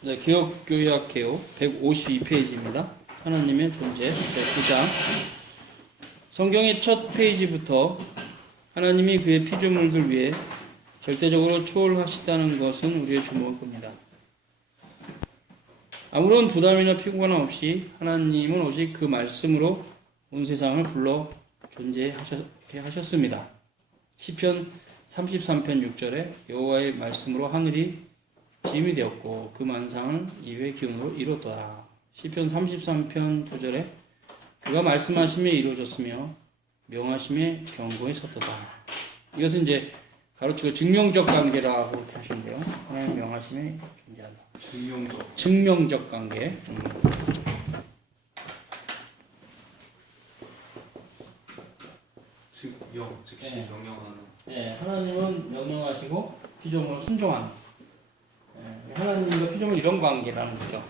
네, 개혁교약 개요 152페이지입니다. 하나님의 존재 제9장. 성경의 첫 페이지부터 하나님이 그의 피조물들 위해 절대적으로 초월하시다는 것은 우리의 주목을 끕니다. 아무런 부담이나 피곤함 없이 하나님은 오직 그 말씀으로 온 세상을 불러 존재하게 하셨습니다. 시편 33편 6절에 여호와의 말씀으로 하늘이 짐이 되었고 그 만상은 입의 기운으로 이뤘더라. 시편 33편 9절에 그가 말씀하심에 이루어졌으며 명하심에 경고에 섰도다. 이것은 이제 가로치고 증명적 관계라고 그렇게 하시는데요. 하나님 명하심에 존재한다. 증명적 관계. 즉시 네. 명령하는. 네, 하나님은 명령하시고 피조물을 순종하는. 하나님과 피조물 이런 관계라는 거죠.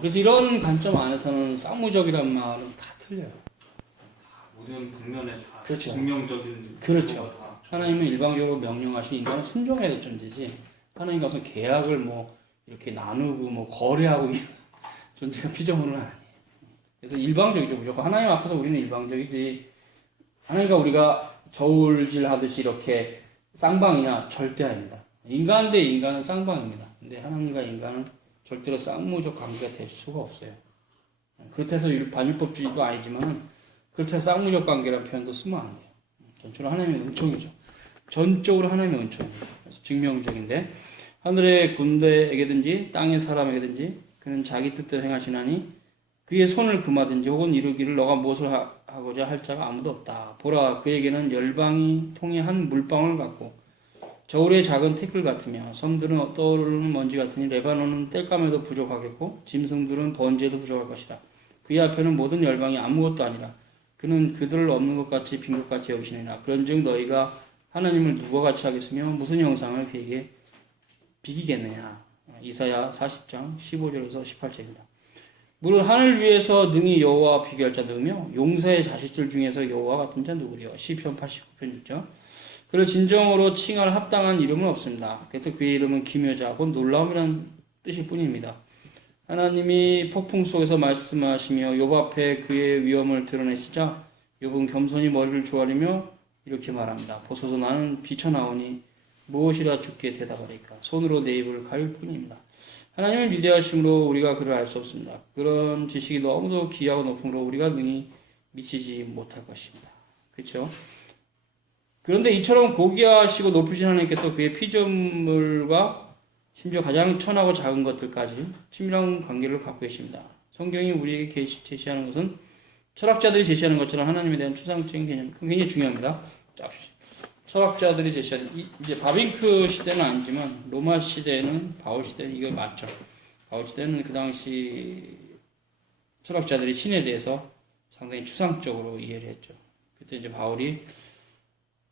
그래서 이런 관점 안에서는 쌍무적이란 말은 다 틀려요. 모든 국면에 다 그렇죠. 증명적인. 그렇죠. 하나님은 일방적으로 명령하신 인간은 순종해야 될 존재지. 하나님과 무슨 계약을 뭐 이렇게 나누고 뭐 거래하고 이런 존재가 피조물은 아니에요. 그래서 일방적이죠. 무조건 하나님 앞에서 우리는 일방적이지. 하나님과 우리가 저울질 하듯이 이렇게 쌍방이냐? 절대 아닙니다. 인간 대 인간은 쌍방입니다. 근데 하나님과 인간은 절대로 쌍무적 관계가 될 수가 없어요. 그렇다 해서 반율법주의도 아니지만 그렇다 해서 쌍무적 관계라는 표현도 쓰면 안 돼요. 전적으로 하나님의 은총이죠. 전적으로 하나님의 은총입니다. 그래서 증명적인데 하늘의 군대에게든지 땅의 사람에게든지 그는 자기 뜻대로 행하시나니 그의 손을 금하든지 혹은 이루기를 너가 무엇을 하고자 할 자가 아무도 없다. 보라 그에게는 열방이 통해 한 물방울 같고 저울의 작은 티끌 같으며 섬들은 떠오르는 먼지 같으니 레바논은 땔감에도 부족하겠고 짐승들은 번제에도 부족할 것이다. 그의 앞에는 모든 열방이 아무것도 아니라 그는 그들을 없는 것 같이 빈 것 같이 여기시느니라. 그런즉 너희가 하나님을 누구와 같이 하겠으며 무슨 형상을 그에게 비기겠느냐. 이사야 40장 15절에서 18절입니다. 무릇 하늘 위에서 능히 여호와와 비교할 자 누구며 용사의 자식들 중에서 여호와 같은 자 누구리요. 시편 89편 6절. 그를 진정으로 칭할 합당한 이름은 없습니다. 그래서 그의 이름은 기묘자 곧 놀라움이라는 뜻일 뿐입니다. 하나님이 폭풍 속에서 말씀하시며 욥 앞에 그의 위엄을 드러내시자 욥은 겸손히 머리를 조아리며 이렇게 말합니다. 보소서 나는 비쳐나오니 무엇이라 주께 대답하리까. 손으로 내 입을 가릴 뿐입니다. 하나님의 위대하심으로 우리가 그를 알 수 없습니다. 그런 지식이 너무도 귀하고 높음으로 우리가 능히 미치지 못할 것입니다. 그렇죠? 그런데 이처럼 고귀하시고 높으신 하나님께서 그의 피조물과 심지어 가장 천하고 작은 것들까지 친밀한 관계를 갖고 계십니다. 성경이 우리에게 제시하는 것은 철학자들이 제시하는 것처럼 하나님에 대한 추상적인 개념, 굉장히 중요합니다. 철학자들이 제시하는 이제 바빙크 시대는 아니지만 로마 시대는 바울 시대는 이거 맞죠. 바울 시대는 그 당시 철학자들이 신에 대해서 상당히 추상적으로 이해를 했죠. 그때 이제 바울이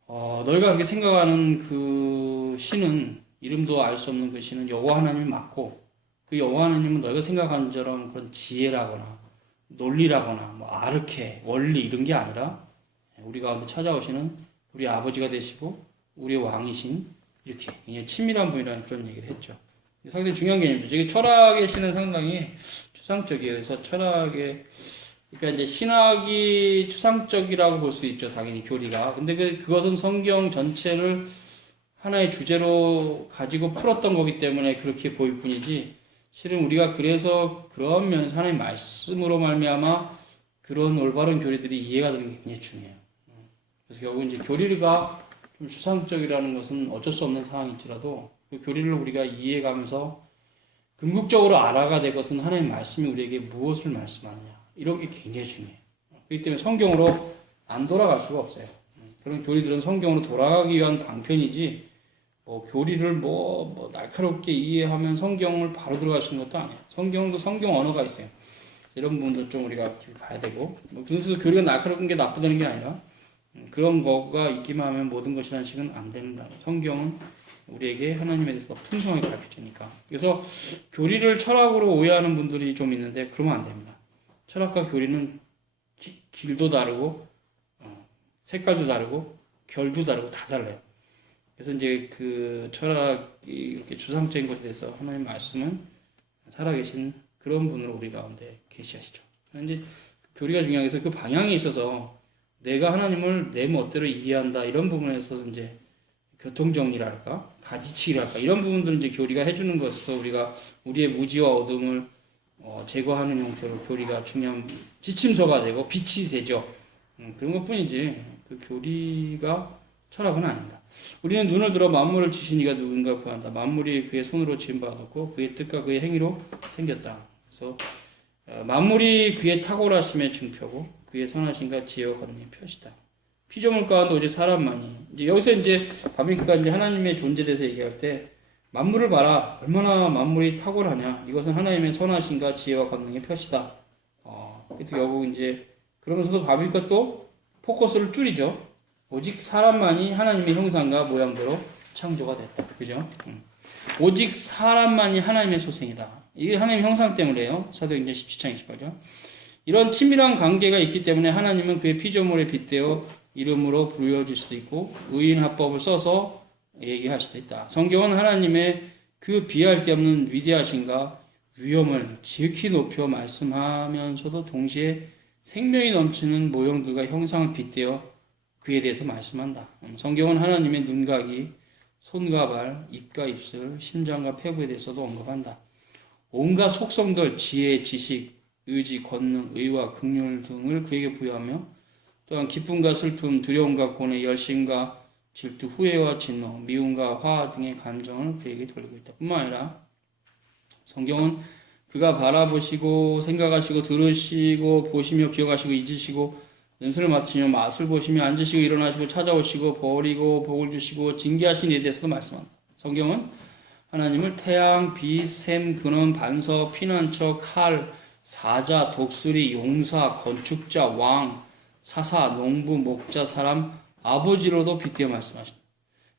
너희가 그렇게 생각하는 그 신은 이름도 알 수 없는 그 신은 여호와 하나님이 맞고 그 여호와 하나님은 너희가 생각하는 저런 그런 지혜라거나 논리라거나 뭐 아르케 원리 이런 게 아니라 우리 가운데 찾아오시는 우리 아버지가 되시고 우리의 왕이신 이렇게 굉장히 친밀한 분이라는 그런 얘기를 했죠. 상당히 중요한 개념이죠. 이게 철학의 신은 상당히 추상적이에요. 그래서 철학의 그러니까 이제 신학이 추상적이라고 볼 수 있죠. 당연히 교리가. 근데 그것은 성경 전체를 하나의 주제로 가지고 풀었던 거기 때문에 그렇게 보일 뿐이지 실은 우리가 그래서 그런 면에서 하나님의 말씀으로 말미암아 그런 올바른 교리들이 이해가 되는 게 굉장히 중요해요. 그래서 결국 이제 교리가 좀 추상적이라는 것은 어쩔 수 없는 상황일지라도 그 교리를 우리가 이해해가면서 궁극적으로 알아가야 될 것은 하나님의 말씀이 우리에게 무엇을 말씀하느냐. 이런 게 굉장히 중요해요. 그렇기 때문에 성경으로 안 돌아갈 수가 없어요. 그런 교리들은 성경으로 돌아가기 위한 방편이지, 교리를 날카롭게 이해하면 성경을 바로 들어갈 수 있는 것도 아니에요. 성경도 성경 언어가 있어요. 이런 부분도 좀 우리가 봐야 되고, 그래서 교리가 날카로운 게 나쁘다는 게 아니라, 그런 거가 있기만 하면 모든 것이라는 식은 안 된다. 성경은 우리에게 하나님에 대해서 풍성하게 가르쳐주니까. 그래서 교리를 철학으로 오해하는 분들이 좀 있는데, 그러면 안 됩니다. 철학과 교리는 길도 다르고 색깔도 다르고 결도 다르고 다 달라요. 그래서 이제 그 철학이 이렇게 추상적인 것에 대해서 하나님의 말씀은 살아계신 그런 분으로 우리 가운데 계시하시죠. 이제 교리가 중요해서 그 방향에 있어서 내가 하나님을 내 멋대로 이해한다 이런 부분에서 이제 교통정리랄까 가지치기랄까 이런 부분들은 이제 교리가 해주는 것에서 우리가 우리의 무지와 어둠을 제거하는 형태로 교리가 중요한 지침서가 되고 빛이 되죠. 그런 것뿐이지 그 교리가 철학은 아닙니다. 우리는 눈을 들어 만물을 지신 이가 누군가 구한다. 만물이 그의 손으로 지음받았고 그의 뜻과 그의 행위로 생겼다. 그래서 만물이 그의 탁월하심의 증표고 그의 선하심과 지혜와 권능의 표시다. 피조물 가운데 오직 사람만이 이제 여기서 이제 바비크가 이제 하나님의 존재에 대해서 얘기할 때 만물을 봐라 얼마나 만물이 탁월하냐 이것은 하나님의 선하심과 지혜와 권능의 표시다. 그래서 결국 이제 그러면서도 바비크가 또 포커스를 줄이죠. 오직 사람만이 하나님의 형상과 모양대로 창조가 됐다. 그죠? 오직 사람만이 하나님의 소생이다. 이게 하나님의 형상 때문에요. 사도행전 17장 28절. 이런 친밀한 관계가 있기 때문에 하나님은 그의 피조물에 빗대어 이름으로 불려질 수도 있고 의인 합법을 써서 얘기할 수도 있다. 성경은 하나님의 그 비할 데 없는 위대하심과 위엄을 지극히 높여 말씀하면서도 동시에 생명이 넘치는 모형들과 형상을 빗대어 그에 대해서 말씀한다. 성경은 하나님의 눈각이 손과 발, 입과 입술, 심장과 폐부에 대해서도 언급한다. 온갖 속성들, 지혜, 지식, 의지, 권능, 의와 긍휼 등을 그에게 부여하며 또한 기쁨과 슬픔, 두려움과 고뇌, 열심과 질투, 후회와 진노, 미움과 화 등의 감정을 그에게 돌리고 있다. 뿐만 아니라 성경은 그가 바라보시고 생각하시고 들으시고 보시며 기억하시고 잊으시고 냄새를 맡으시며 맛을 보시며 앉으시고 일어나시고 찾아오시고 버리고 복을 주시고 징계하신 이에 대해서도 말씀합니다. 성경은 하나님을 태양, 빛, 샘, 근원, 반석, 피난처, 칼, 사자, 독수리, 용사, 건축자, 왕, 사사, 농부, 목자, 사람, 아버지로도 빗대어 말씀하신다.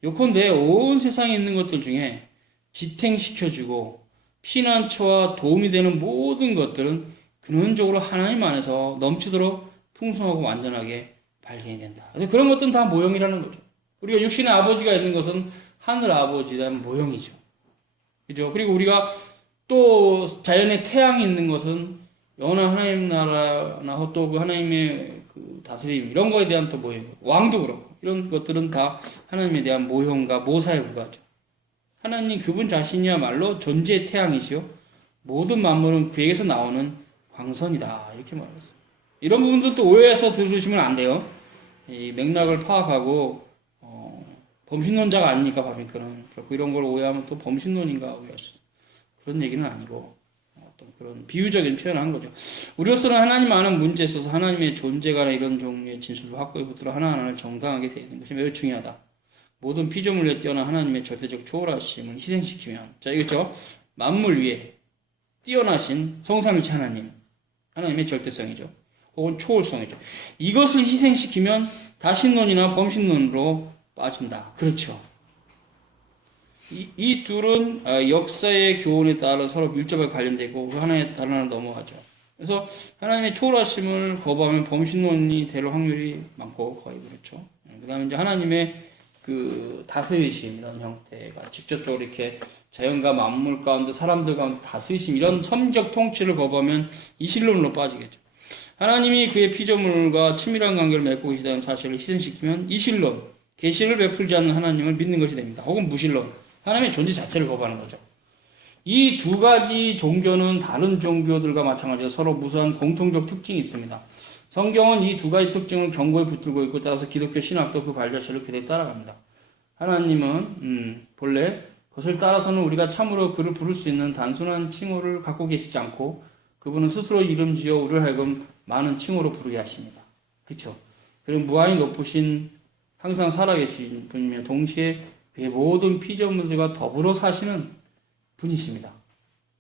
요컨대 온 세상에 있는 것들 중에 지탱시켜주고 피난처와 도움이 되는 모든 것들은 근원적으로 하나님 안에서 넘치도록 풍성하고 완전하게 발견이 된다. 그래서 그런 것들은 다 모형이라는 거죠. 우리가 육신의 아버지가 있는 것은 하늘 아버지에 대한 모형이죠. 그죠? 그리고 우리가 또 자연의 태양이 있는 것은 영원한 하나님 나라나 또 그 하나님의 그 다스림 이런 거에 대한 또 모형. 왕도 그렇고 이런 것들은 다 하나님에 대한 모형과 모사에 불과하죠. 하나님 그분 자신이야말로 존재의 태양이시요 모든 만물은 그에게서 나오는 광선이다 이렇게 말했어요. 이런 부분도 또 오해해서 들으시면 안 돼요. 이 맥락을 파악하고 범신론자가 아니니까 바비크는 결국 이런 걸 오해하면 또 범신론인가 오해할 수 있어요. 그런 얘기는 아니고 어떤 그런 비유적인 표현을 한 거죠. 우리로서는 하나님 아는 문제에 있어서 하나님의 존재가나 이런 종류의 진술을 확고히 붙들어 하나하나를 정당하게 대하는 것이 매우 중요하다. 모든 피조물에 뛰어난 하나님의 절대적 초월하심을 희생시키면 자 이거죠. 만물 위에 뛰어나신 성삼위체 하나님 하나님의 절대성이죠. 혹은 초월성이죠. 이것을 희생시키면 다신론이나 범신론으로 빠진다. 그렇죠. 이 둘은 역사의 교훈에 따라 서로 밀접하게 관련되고 하나의 다른 하나로 넘어가죠. 그래서 하나님의 초월하심을 거부하면 범신론이 될 확률이 많고 거의 그렇죠. 그 다음에 이제 하나님의 그 다스리심 이런 형태가 직접적으로 이렇게 자연과 만물 가운데 사람들 가운데 다스리심 이런 섭리적 통치를 거부하면 이신론으로 빠지겠죠. 하나님이 그의 피조물과 친밀한 관계를 맺고 계시다는 사실을 희생시키면 이신론, 계시를 베풀지 않는 하나님을 믿는 것이 됩니다. 혹은 무신론, 하나님의 존재 자체를 거부하는 거죠. 이 두 가지 종교는 다른 종교들과 마찬가지로 서로 무수한 공통적 특징이 있습니다. 성경은 이 두 가지 특징을 견고히 붙들고 있고 따라서 기독교 신학도 그 발자취를 그대로 따라갑니다. 하나님은 본래 그것을 따라서는 우리가 참으로 그를 부를 수 있는 단순한 칭호를 갖고 계시지 않고 그분은 스스로 이름 지어 우리를 하여금 많은 칭호로 부르게 하십니다. 그렇죠? 그리고 무한히 높으신 항상 살아계신 분이며 동시에 그의 모든 피조물들과 더불어 사시는 분이십니다.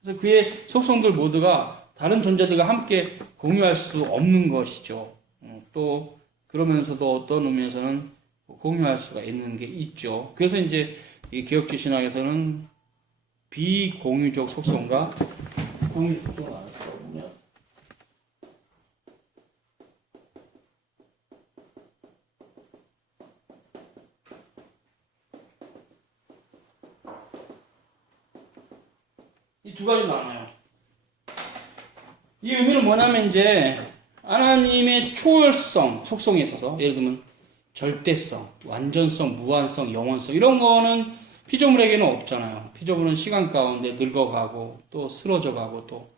그래서 그의 속성들 모두가 다른 존재들과 함께 공유할 수 없는 것이죠. 또 그러면서도 어떤 의미에서는 공유할 수가 있는 게 있죠. 그래서 이제 이 개혁주의 신학에서는 비공유적 속성과 공유 속성을 알았거든요. 이 두 가지 나눠요. 이 의미는 뭐냐면 이제 하나님의 초월성, 속성에 있어서 예를 들면 절대성, 완전성, 무한성, 영원성 이런 거는 피조물에게는 없잖아요. 피조물은 시간 가운데 늙어가고 또 쓰러져가고 또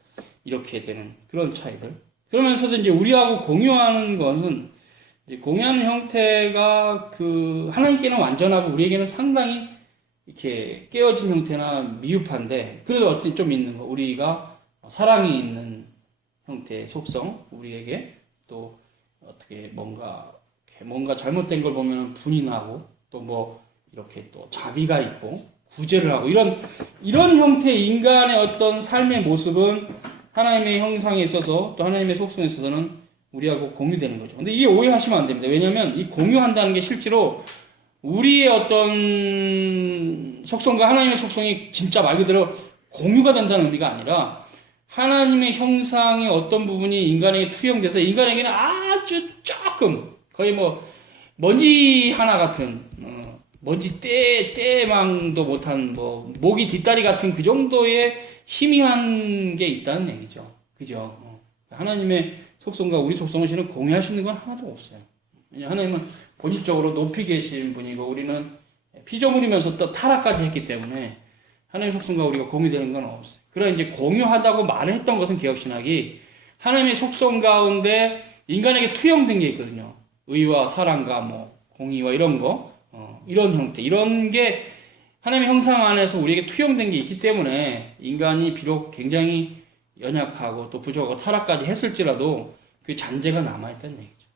이렇게 되는 그런 차이들. 그러면서도 이제 우리하고 공유하는 것은 이제 공유하는 형태가 그 하나님께는 완전하고 우리에게는 상당히 이렇게 깨어진 형태나 미흡한데 그래도 어쨌든 좀 있는 거. 우리가 사랑이 있는 형태의 속성, 우리에게 또 어떻게 뭔가 잘못된 걸 보면 분이 나고 또 뭐 이렇게 또 자비가 있고 구제를 하고 이런 형태의 인간의 어떤 삶의 모습은 하나님의 형상에 있어서 또 하나님의 속성에 있어서는 우리하고 공유되는 거죠. 근데 이게 오해하시면 안 됩니다. 왜냐하면 이 공유한다는 게 실제로 우리의 어떤 속성과 하나님의 속성이 진짜 말 그대로 공유가 된다는 의미가 아니라 하나님의 형상의 어떤 부분이 인간에게 투영돼서 인간에게는 아주 조금 거의 뭐 먼지 하나 같은 먼지 떼망도 못한 뭐 모기 뒷다리 같은 그 정도의 희미한 게 있다는 얘기죠. 그죠? 하나님의 속성과 우리 속성을 실은 공유할 수 있는 건 하나도 없어요. 하나님은 본질적으로 높이 계신 분이고 우리는 피조물이면서 또 타락까지 했기 때문에 하나님의 속성과 우리가 공유되는 건 없어요. 그러나 이제 공유하다고 말을 했던 것은 개혁신학이 하나님의 속성 가운데 인간에게 투영된 게 있거든요. 의와 사랑과 뭐 공의와 이런 거, 이런 형태, 이런 게 하나님의 형상 안에서 우리에게 투영된 게 있기 때문에 인간이 비록 굉장히 연약하고 또 부족하고 타락까지 했을지라도 그 잔재가 남아있다는 얘기죠.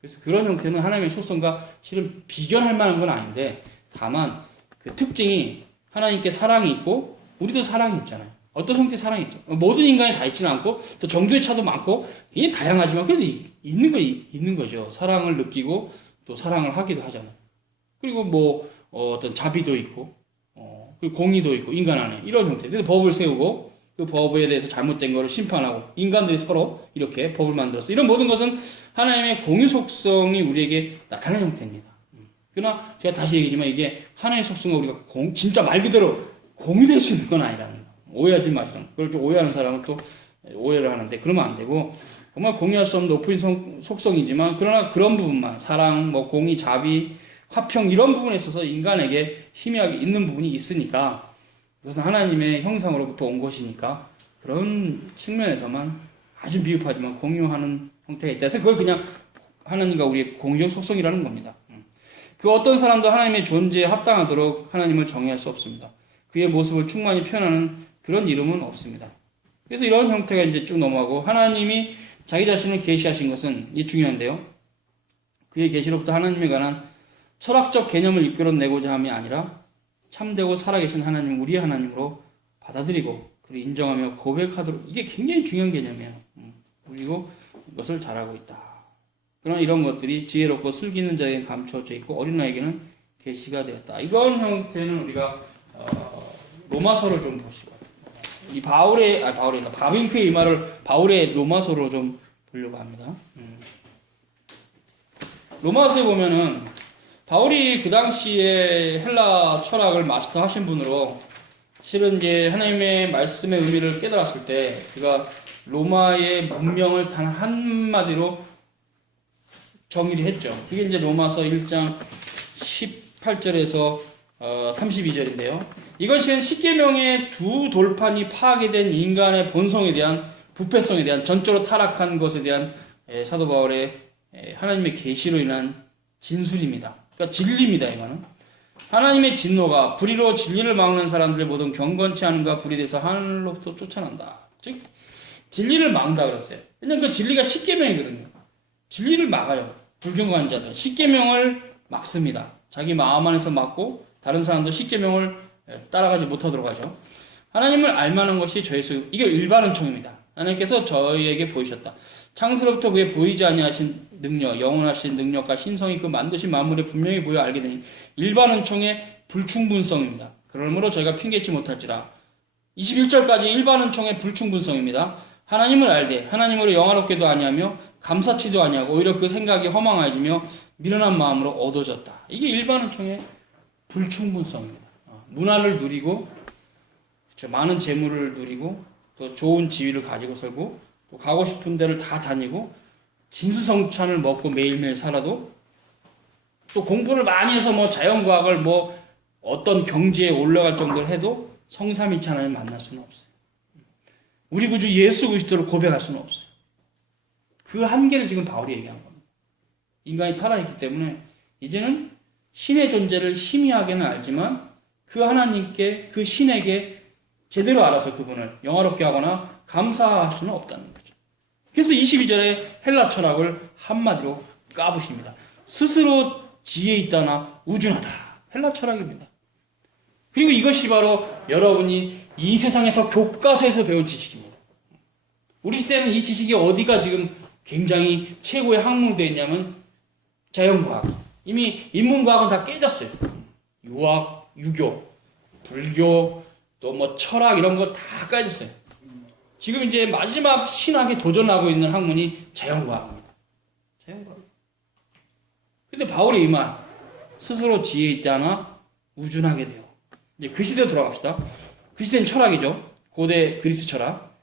그래서 그런 형태는 하나님의 속성과 실은 비견할 만한 건 아닌데 다만 그 특징이 하나님께 사랑이 있고 우리도 사랑이 있잖아요. 어떤 형태의 사랑이 있죠. 모든 인간이 다 있지는 않고 또 정도의 차도 많고 굉장히 다양하지만 그래도 있는 거죠. 사랑을 느끼고 또 사랑을 하기도 하잖아요. 그리고 뭐 어떤 자비도 있고 그리고 공의도 있고 인간 안에 이런 형태. 그래서 법을 세우고 그 법에 대해서 잘못된 거를 심판하고 인간들이 서로 이렇게 법을 만들었어. 이런 모든 것은 하나님의 공유 속성이 우리에게 나타나는 형태입니다. 그러나 제가 다시 얘기지만 이게 하나님의 속성과 우리가 진짜 말 그대로 공유될 수 있는 건 아니라는 거. 오해하지 마시라. 그걸 좀 오해하는 사람은 또 오해를 하는데 그러면 안 되고 정말 공유할 수 없는 높은 속성이지만 그러나 그런 부분만 사랑, 뭐 공의, 자비, 화평 이런 부분에 있어서 인간에게 희미하게 있는 부분이 있으니까 그것은 하나님의 형상으로부터 온 것이니까 그런 측면에서만 아주 미흡하지만 공유하는 형태가 있다. 그래서 그걸 그냥 하나님과 우리의 공유적 속성이라는 겁니다. 그 어떤 사람도 하나님의 존재에 합당하도록 하나님을 정의할 수 없습니다. 그의 모습을 충만히 표현하는 그런 이름은 없습니다. 그래서 이런 형태가 이제 쭉 넘어가고 하나님이 자기 자신을 계시하신 것은 이 중요한데요. 그의 계시로부터 하나님에 관한 철학적 개념을 이끌어내고자 함이 아니라 참되고 살아계신 하나님, 우리의 하나님으로 받아들이고 그를 인정하며 고백하도록 이게 굉장히 중요한 개념이에요. 그리고 이것을 잘하고 있다. 그러나 이런 것들이 지혜롭고 슬기 있는 자에게 감추어져 있고 어린아이에게는 계시가 되었다. 이런 형태는 우리가 로마서를 좀 보시고 이 바빙크의 이 말을 바울의 로마서로 좀 보려고 합니다. 로마서에 보면은 바울이 그 당시에 헬라 철학을 마스터하신 분으로 실은 이제 하나님의 말씀의 의미를 깨달았을 때 그가 로마의 문명을 단 한마디로 정의를 했죠. 그게 이제 로마서 1장 18절에서 32절인데요. 이것은 십계명의 두 돌판이 파괴된 인간의 본성에 대한 부패성에 대한 전적으로 타락한 것에 대한 사도 바울의 하나님의 계시로 인한 진술입니다. 그러니까 진리입니다. 이거는 하나님의 진노가 불의로 진리를 막는 사람들의 모든 경건치 않음과 불이 돼서 하늘로부터 쫓아난다. 즉 진리를 막는다 그랬어요. 왜냐하면 그 진리가 십계명이거든요. 진리를 막아요. 불경건한 자들 십계명을 막습니다. 자기 마음 안에서 막고 다른 사람도 십계명을 따라가지 못하도록 하죠. 하나님을 알만한 것이 저의 소유. 이게 일반 은총입니다. 하나님께서 저희에게 보이셨다. 창세로부터 그의 보이지 아니하신 능력, 영원하신 능력과 신성이 그 만드신 만물에 분명히 보여 알게 되니 일반 은총의 불충분성입니다. 그러므로 저희가 핑계치 못할지라. 21절까지 일반 은총의 불충분성입니다. 하나님을 알되 하나님으로 영화롭게도 아니하며 감사치도 아니하고 오히려 그 생각이 허망해지며 미련한 마음으로 얻어졌다. 이게 일반 은총의 불충분성입니다. 문화를 누리고 많은 재물을 누리고 또 좋은 지위를 가지고 살고 또 가고 싶은 데를 다 다니고 진수성찬을 먹고 매일매일 살아도 또 공부를 많이 해서 뭐 자연과학을 뭐 어떤 경지에 올라갈 정도로 해도 성삼일체 하나님을 만날 수는 없어요. 우리 구주 예수 그리스도를 고백할 수는 없어요. 그 한계를 지금 바울이 얘기한 겁니다. 인간이 타락했기 때문에 이제는 신의 존재를 희미하게는 알지만 그 하나님께, 그 신에게 제대로 알아서 그분을 영화롭게 하거나 감사할 수는 없다는 거죠. 그래서 22절에 헬라 철학을 한마디로 까부십니다. 스스로 지혜 있다나 우준하다. 헬라 철학입니다. 그리고 이것이 바로 여러분이 이 세상에서 교과서에서 배운 지식입니다. 우리 시대는 이 지식이 어디가 지금 굉장히 최고의 학문되어 있냐면 자연과학. 이미 인문과학은 다 깨졌어요. 유학, 유교, 불교, 또 뭐 철학 이런 거 다 깨졌어요. 지금 이제 마지막 신학에 도전하고 있는 학문이 자연과학입니다. 자연과학. 근데 바울이 이 말, 스스로 지혜 있지 않아 우준하게 돼요. 이제 그 시대로 돌아갑시다. 그 시대는 철학이죠. 고대 그리스 철학.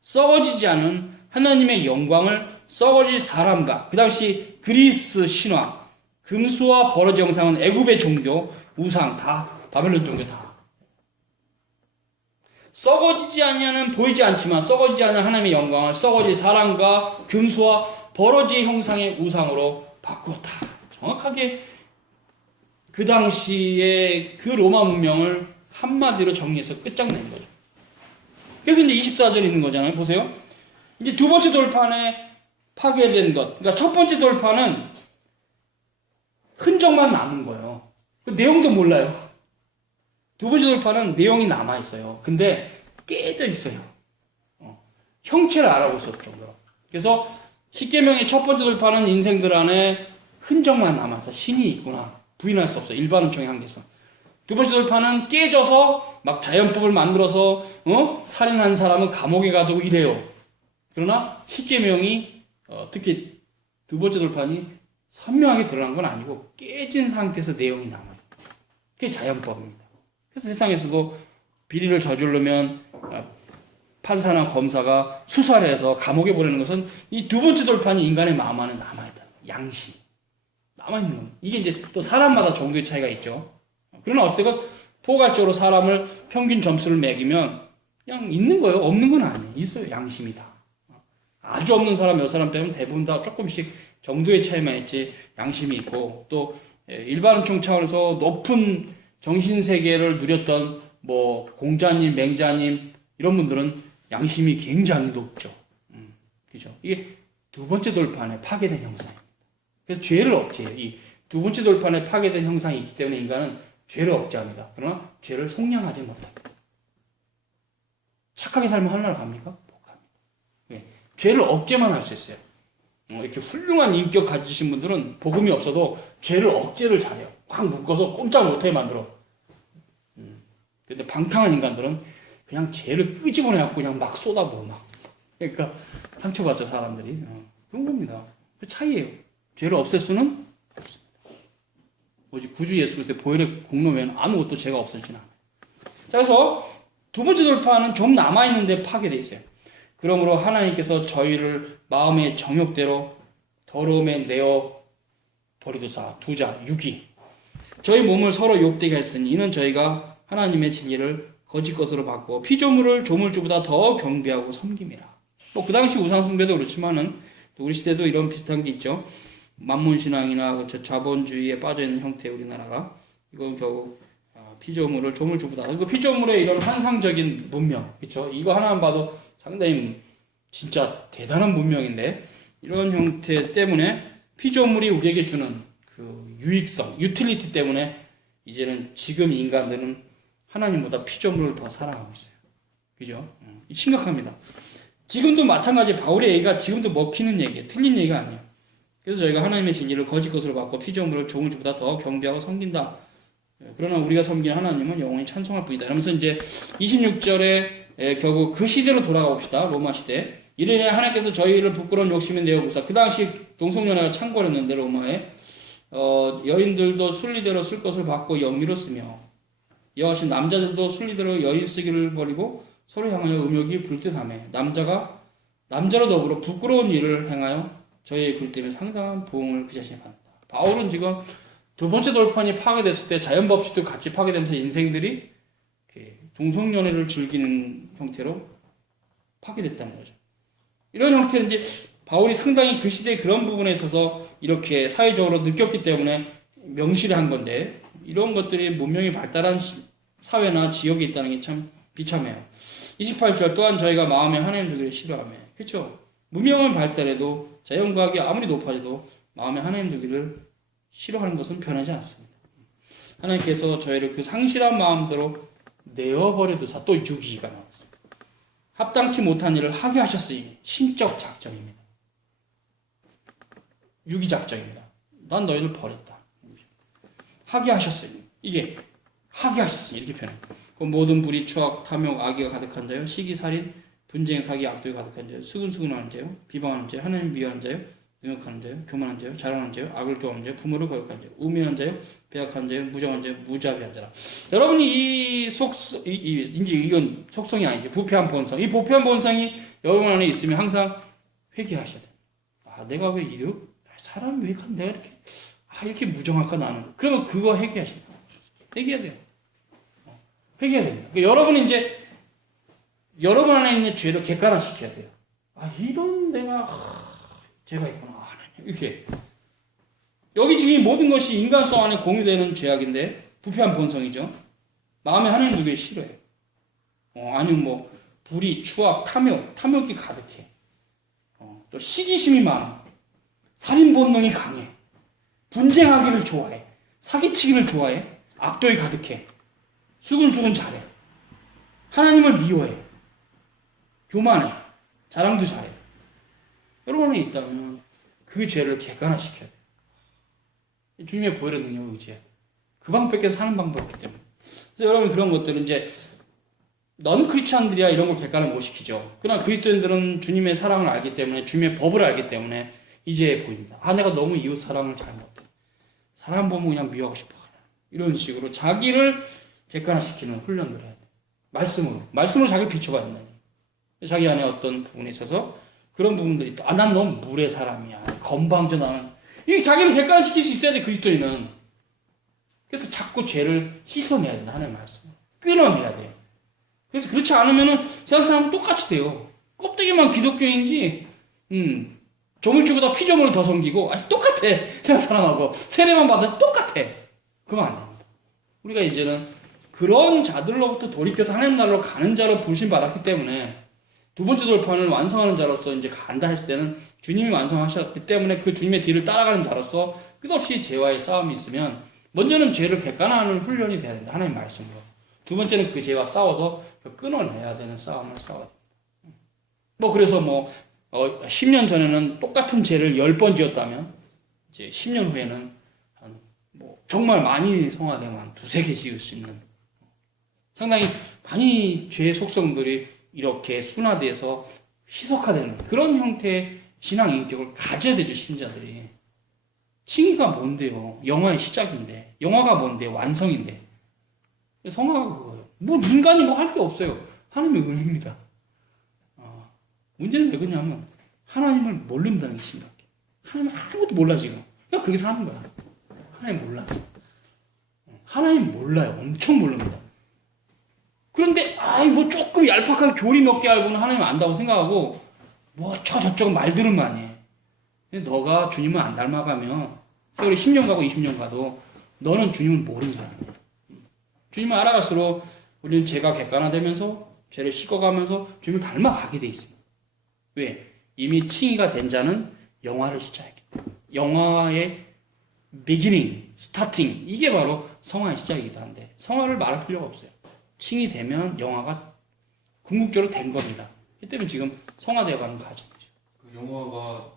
썩어지지 않은 하나님의 영광을 썩어질 사람과 그 당시 그리스 신화, 금수와 버러지 형상은 애굽의 종교, 우상 다 바벨론 종교 다. 썩어지지 아니하는 보이지 않지만 썩어지지 않은 하나님의 영광을 썩어질 사람과 금수와 버러지 형상의 우상으로 바꾸었다. 정확하게 그 당시에 그 로마 문명을 한마디로 정리해서 끝장낸 거죠. 그래서 이제 24절에 있는 거잖아요. 보세요. 이제 두 번째 돌판에 파괴된 것. 그러니까 첫 번째 돌판은 흔적만 남은 거예요. 그 내용도 몰라요. 두 번째 돌판은 내용이 남아있어요. 근데 깨져 있어요. 형체를 알아볼 수 없죠. 그래서 십계명의 첫 번째 돌판은 인생들 안에 흔적만 남아서 신이 있구나. 부인할 수 없어요. 일반론적인 한계에서. 두 번째 돌판은 깨져서 막 자연법을 만들어서 살인한 사람은 감옥에 가두고 이래요. 그러나 십계명이 특히 두 번째 돌판이 선명하게 드러난 건 아니고 깨진 상태에서 내용이 남아요. 그게 자연법입니다. 그래서 세상에서도 비리를 저지르면 판사나 검사가 수사를 해서 감옥에 보내는 것은 이 두 번째 돌판이 인간의 마음 안에 남아있다. 양심. 남아있는 겁니다. 이게 이제 또 사람마다 정도의 차이가 있죠. 그러나 어쨌든 포괄적으로 사람을 평균 점수를 매기면 그냥 있는 거예요. 없는 건 아니에요. 있어요. 양심이 다. 아주 없는 사람 몇 사람 빼면 대부분 다 조금씩 정도의 차이만 있지 양심이 있고 또 일반총 차원에서 높은 정신세계를 누렸던 뭐 공자님, 맹자님 이런 분들은 양심이 굉장히 높죠. 그죠? 이게 두 번째 돌판에 파괴된 형상입니다. 그래서 죄를 억제해요. 이 두 번째 돌판에 파괴된 형상이 있기 때문에 인간은 죄를 억제합니다. 그러나 죄를 속량하지 못합니다. 착하게 살면 하늘나라 갑니까? 못 갑니다. 네. 죄를 억제만 할 수 있어요. 이렇게 훌륭한 인격 가지신 분들은 복음이 없어도 죄를 억제를 잘해요. 확 묶어서 꼼짝 못하게 만들어. 근데 방탕한 인간들은 그냥 죄를 끄집어내갖고 그냥 막 쏟아부어 막. 그러니까 상처받죠 사람들이. 그런 겁니다. 그 차이예요. 죄를 없앨 수는 없습니다. 오직 구주 예수 그리스도의 보혈의 공로 외에는 아무것도 죄가 없을지나. 자, 그래서 두 번째 돌파는 좀 남아있는데 파괴되어 있어요. 그러므로 하나님께서 저희를 마음의 정욕대로 더러움에 내어 버리도사. 두자, 유기. 저희 몸을 서로 욕되게 했으니 이는 저희가 하나님의 진리를 거짓 것으로 바꾸어 피조물을 조물주보다 더 경배하고 섬김이라. 뭐 그 당시 우상숭배도 그렇지만은 또 우리 시대도 이런 비슷한 게 있죠. 만문신앙이나 자본주의에 빠져있는 형태 우리나라가 이건 결국 피조물을 조물주보다. 그 피조물의 이런 환상적인 문명, 그렇죠? 이거 하나만 봐도 상당히 진짜 대단한 문명인데 이런 형태 때문에 피조물이 우리에게 주는 그 유익성, 유틸리티 때문에 이제는 지금 인간들은 하나님보다 피조물을 더 사랑하고 있어요. 그죠? 심각합니다. 지금도 마찬가지 바울의 얘기가 지금도 먹히는 얘기예요. 틀린 얘기가 아니에요. 그래서 저희가 하나님의 진리를 거짓 것으로 바꿔 피조물을 조물주보다 더 경배하고 섬긴다. 그러나 우리가 섬기는 하나님은 영원히 찬송할 뿐이다. 이러면서 이제 26절에 결국 그 시대로 돌아가 봅시다. 로마 시대. 이르되 하나님께서 저희를 부끄러운 욕심에 내어보사. 그 당시 동성연애가 창궐했는데 로마에 여인들도 순리대로 쓸 것을 받고 영미로 쓰며 여하신 남자들도 순리대로 여인 쓰기를 버리고 서로 향하여 음욕이 불뜻하며 남자가 남자로 더불어 부끄러운 일을 행하여 저희의 글 때문에 상당한 부흥을 그 자신이 받는다. 바울은 지금 두 번째 돌판이 파괴됐을 때 자연법칙도 같이 파괴되면서 인생들이 동성연애를 즐기는 형태로 파괴됐다는 거죠. 이런 형태는 이제 바울이 상당히 그 시대의 그런 부분에 있어서 이렇게 사회적으로 느꼈기 때문에 명시를 한 건데, 이런 것들이 문명이 발달한 사회나 지역에 있다는 게 참 비참해요. 28절 또한 저희가 마음에 하나님 두기를 싫어하며, 그렇죠? 문명은 발달해도 자연과학이 아무리 높아져도 마음에 하나님 두기를 싫어하는 것은 변하지 않습니다. 하나님께서 저희를 그 상실한 마음대로 내어버려 두사, 또 유기가 나왔습니다. 합당치 못한 일을 하게 하셨으니 신적 작정입니다. 유기 작정입니다. 난 너희를 버렸다. 하게 하셨으니, 이게 하게 하셨으니 이렇게 표현해요. 모든 불의, 추악, 탐욕, 악의가 가득한 자요, 시기, 살인, 분쟁, 사기, 악독이 가득한 자요, 수근수근하는 자요, 비방하는 자요, 하나님 미워하는 자요, 능욕하는 자요, 교만한 자요, 자랑하는 자요, 악을 도하는 자요, 부모를 거역하는 자요, 우매한 자요, 배약한 자요, 무정한 자요, 무자비한 자라. 여러분이 이건 속성이 아니죠. 부패한 본성. 이 부패한 본성이 여러분 안에 있으면 항상 회개하셔야 돼요. 아, 내가 왜 사람이 왜 내가 이렇게 무정할까 나는. 그러면 그거 회개하셔야 돼요. 회개해야 돼요. 회개해야 됩니다. 그러니까 여러분이 이제 여러분 안에 있는 죄를 객관화시켜야 돼요. 아, 이런 내가 죄가 있구나. 이렇게. 여기 지금 이 모든 것이 인간성 안에 공유되는 죄악인데, 부패한 본성이죠. 마음에 하나님 두기를 싫어해요. 아니면 뭐 불의, 추악, 탐욕이 가득해. 또 시기심이 많아. 살인 본능이 강해. 분쟁하기를 좋아해. 사기치기를 좋아해. 악독이 가득해. 수근수근 잘해. 하나님을 미워해. 교만해. 자랑도 잘해. 여러분이 있다면 그 죄를 객관화시켜야 돼요. 주님의 보혈의 능력을 의지해야 돼요. 그 방법밖에 사는 방법이 없기 때문에. 그래서 여러분 그런 것들은 이제 넌 크리스찬들이야 이런 걸 객관을 못 시키죠. 그러나 그리스도인들은 주님의 사랑을 알기 때문에, 주님의 법을 알기 때문에 이제 보입니다. 아, 내가 너무 이웃 사랑을 잘 못해. 사람 보면 그냥 미워하고 싶어. 이런 식으로 자기를 객관화시키는 훈련을 해야 돼. 말씀으로 자기를 비춰봐야 된다. 자기 안에 어떤 부분에 있어서 그런 부분들이 있다. 아, 난 너무 물의 사람이야. 건방져 나는. 이게 자기를 객관화시킬 수 있어야 돼, 그리스도인은. 그래서 자꾸 죄를 씻어내야 된다. 하나님의 말씀. 끊어내야 돼요. 그래서 그렇지 않으면은 세상 사람은 똑같이 돼요. 껍데기만 기독교인지, 조물주보다 피조물을 더 섬기고, 아니, 똑같아. 세상 사람하고. 세례만 받아도 똑같아. 그러면 안 됩니다. 우리가 이제는 그런 자들로부터 돌이켜서 하나님 나라로 가는 자로 부르심받았기 때문에, 두 번째 돌판을 완성하는 자로서 이제 간다 했을 때는 주님이 완성하셨기 때문에 그 주님의 뒤를 따라가는 자로서 끝없이 죄와의 싸움이 있으면, 먼저는 죄를 객관화하는 훈련이 돼야 된다. 하나님 말씀으로. 두 번째는 그 죄와 싸워서 끊어내야 되는 싸움을 싸워야 된다. 그래서 10년 전에는 똑같은 죄를 10번 지었다면, 이제 10년 후에는 정말 많이 성화되면 한 2-3개 지을 수 있는, 상당히 많이 죄의 속성들이 이렇게 순화돼서 희석화되는 그런 형태의 신앙 인격을 가져야 되죠, 신자들이. 칭의가 뭔데요? 영화의 시작인데. 영화가 뭔데요? 완성인데. 성화가 그거예요. 인간이 할 게 없어요. 하나님의 은혜입니다. 문제는 왜 그러냐면, 하나님을 모른다는 게 심각해. 하나님 아무것도 몰라, 지금. 그냥 그렇게 사는 거야. 하나님 몰랐어. 하나님 몰라요. 엄청 모릅니다. 그런데, 조금 얄팍한 교리 몇 개 알고는 하나님 안다고 생각하고, 저쪽은 말들은 많이 해. 근데 너가 주님을 안 닮아가면, 세월이 10년 가고 20년 가도, 너는 주님을 모르는 사람이야. 주님을 알아갈수록, 우리는 죄가 객관화되면서, 죄를 씻어가면서, 주님을 닮아가게 돼 있습니다. 왜? 이미 칭의가 된 자는 영화를 시작했기 때문에. 영화의 beginning, starting, 이게 바로 성화의 시작이기도 한데, 성화를 말할 필요가 없어요. 칭이 되면 영화가 궁극적으로 된 겁니다. 이 때문에 지금 성화되어가는 과정이죠. 그 영화가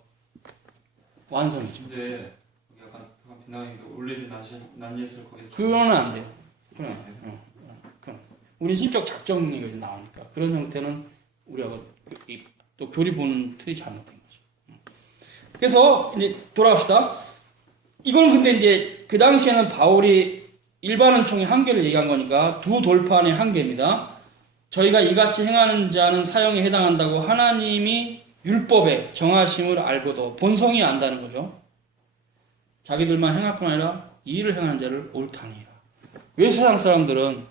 완성이죠. 근데 약간 비나인데 올레진 난 예술 거기 그거는 안 돼요. 그럼 우리 신적 작정이 나오니까 그런 형태는 우리가 또 교리 보는 틀이 잘못된 거죠. 그래서 이제 돌아갑시다. 이건 근데 이제 그 당시에는 바울이 일반 은총의 한계를 얘기한 거니까 두 돌판의 한계입니다. 저희가 이같이 행하는 자는 사형에 해당한다고 하나님이 율법의 정하심을 알고도 본성이 안다는 거죠. 자기들만 행할 뿐 아니라 이 일을 행하는 자를 옳다니라. 왜 세상 사람들은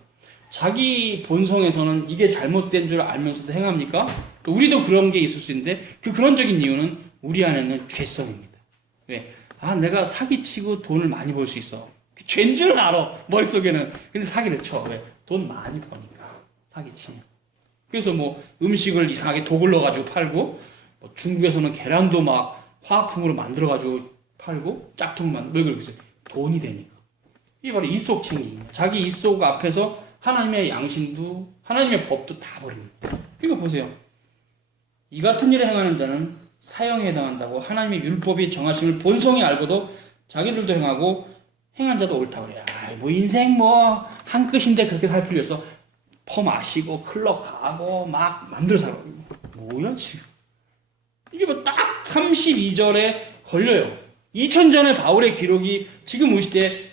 자기 본성에서는 이게 잘못된 줄 알면서도 행합니까? 우리도 그런 게 있을 수 있는데 그 근원적인 이유는 우리 안에는 죄성입니다. 왜? 내가 사기치고 돈을 많이 벌 수 있어. 죄인 줄은 알아, 머릿속에는. 근데 사기를 쳐. 왜? 돈 많이 버니까. 사기치면. 그래서 뭐 음식을 이상하게 독을 넣어가지고 팔고, 뭐 중국에서는 계란도 막 화학품으로 만들어가지고 팔고, 짝퉁만. 왜 그러겠어요? 돈이 되니까. 이게 바로 이속 챙김. 자기 이속 앞에서 하나님의 양심도, 하나님의 법도 다 버립니다. 그러니까 보세요. 이 같은 일을 행하는 자는 사형에 해당한다고 하나님의 율법이 정하심을 본성이 알고도 자기들도 행하고 행한 자도 옳다고 그래요. 뭐 인생 뭐 한 끝인데 그렇게 살필려서 퍼 마시고 클럽 가고 막 맘대로 살고. 뭐야 지금. 이게 뭐 딱 32절에 걸려요. 2000전의 바울의 기록이 지금 우리 시대에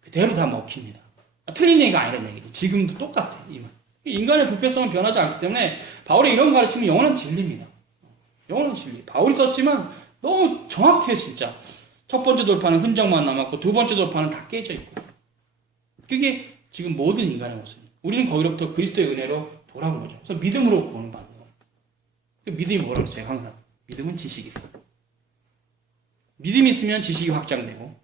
그대로 다 먹힙니다. 틀린 얘기가 아니라는 얘기지. 지금도 똑같아. 인간의 부패성은 변하지 않기 때문에 바울의 이런 가르침은 영원한 진리입니다. 영원한 진리. 바울이 썼지만 너무 정확해요, 진짜. 첫 번째 돌파는 흔적만 남았고 두 번째 돌파는 다 깨져 있고. 그게 지금 모든 인간의 모습입니다. 우리는 거기로부터 그리스도의 은혜로 돌아온 거죠. 그래서 믿음으로 구원을 받는 거예요. 믿음이 뭐라고 했어요, 항상. 믿음은 지식이에요. 믿음이 있으면 지식이 확장되고,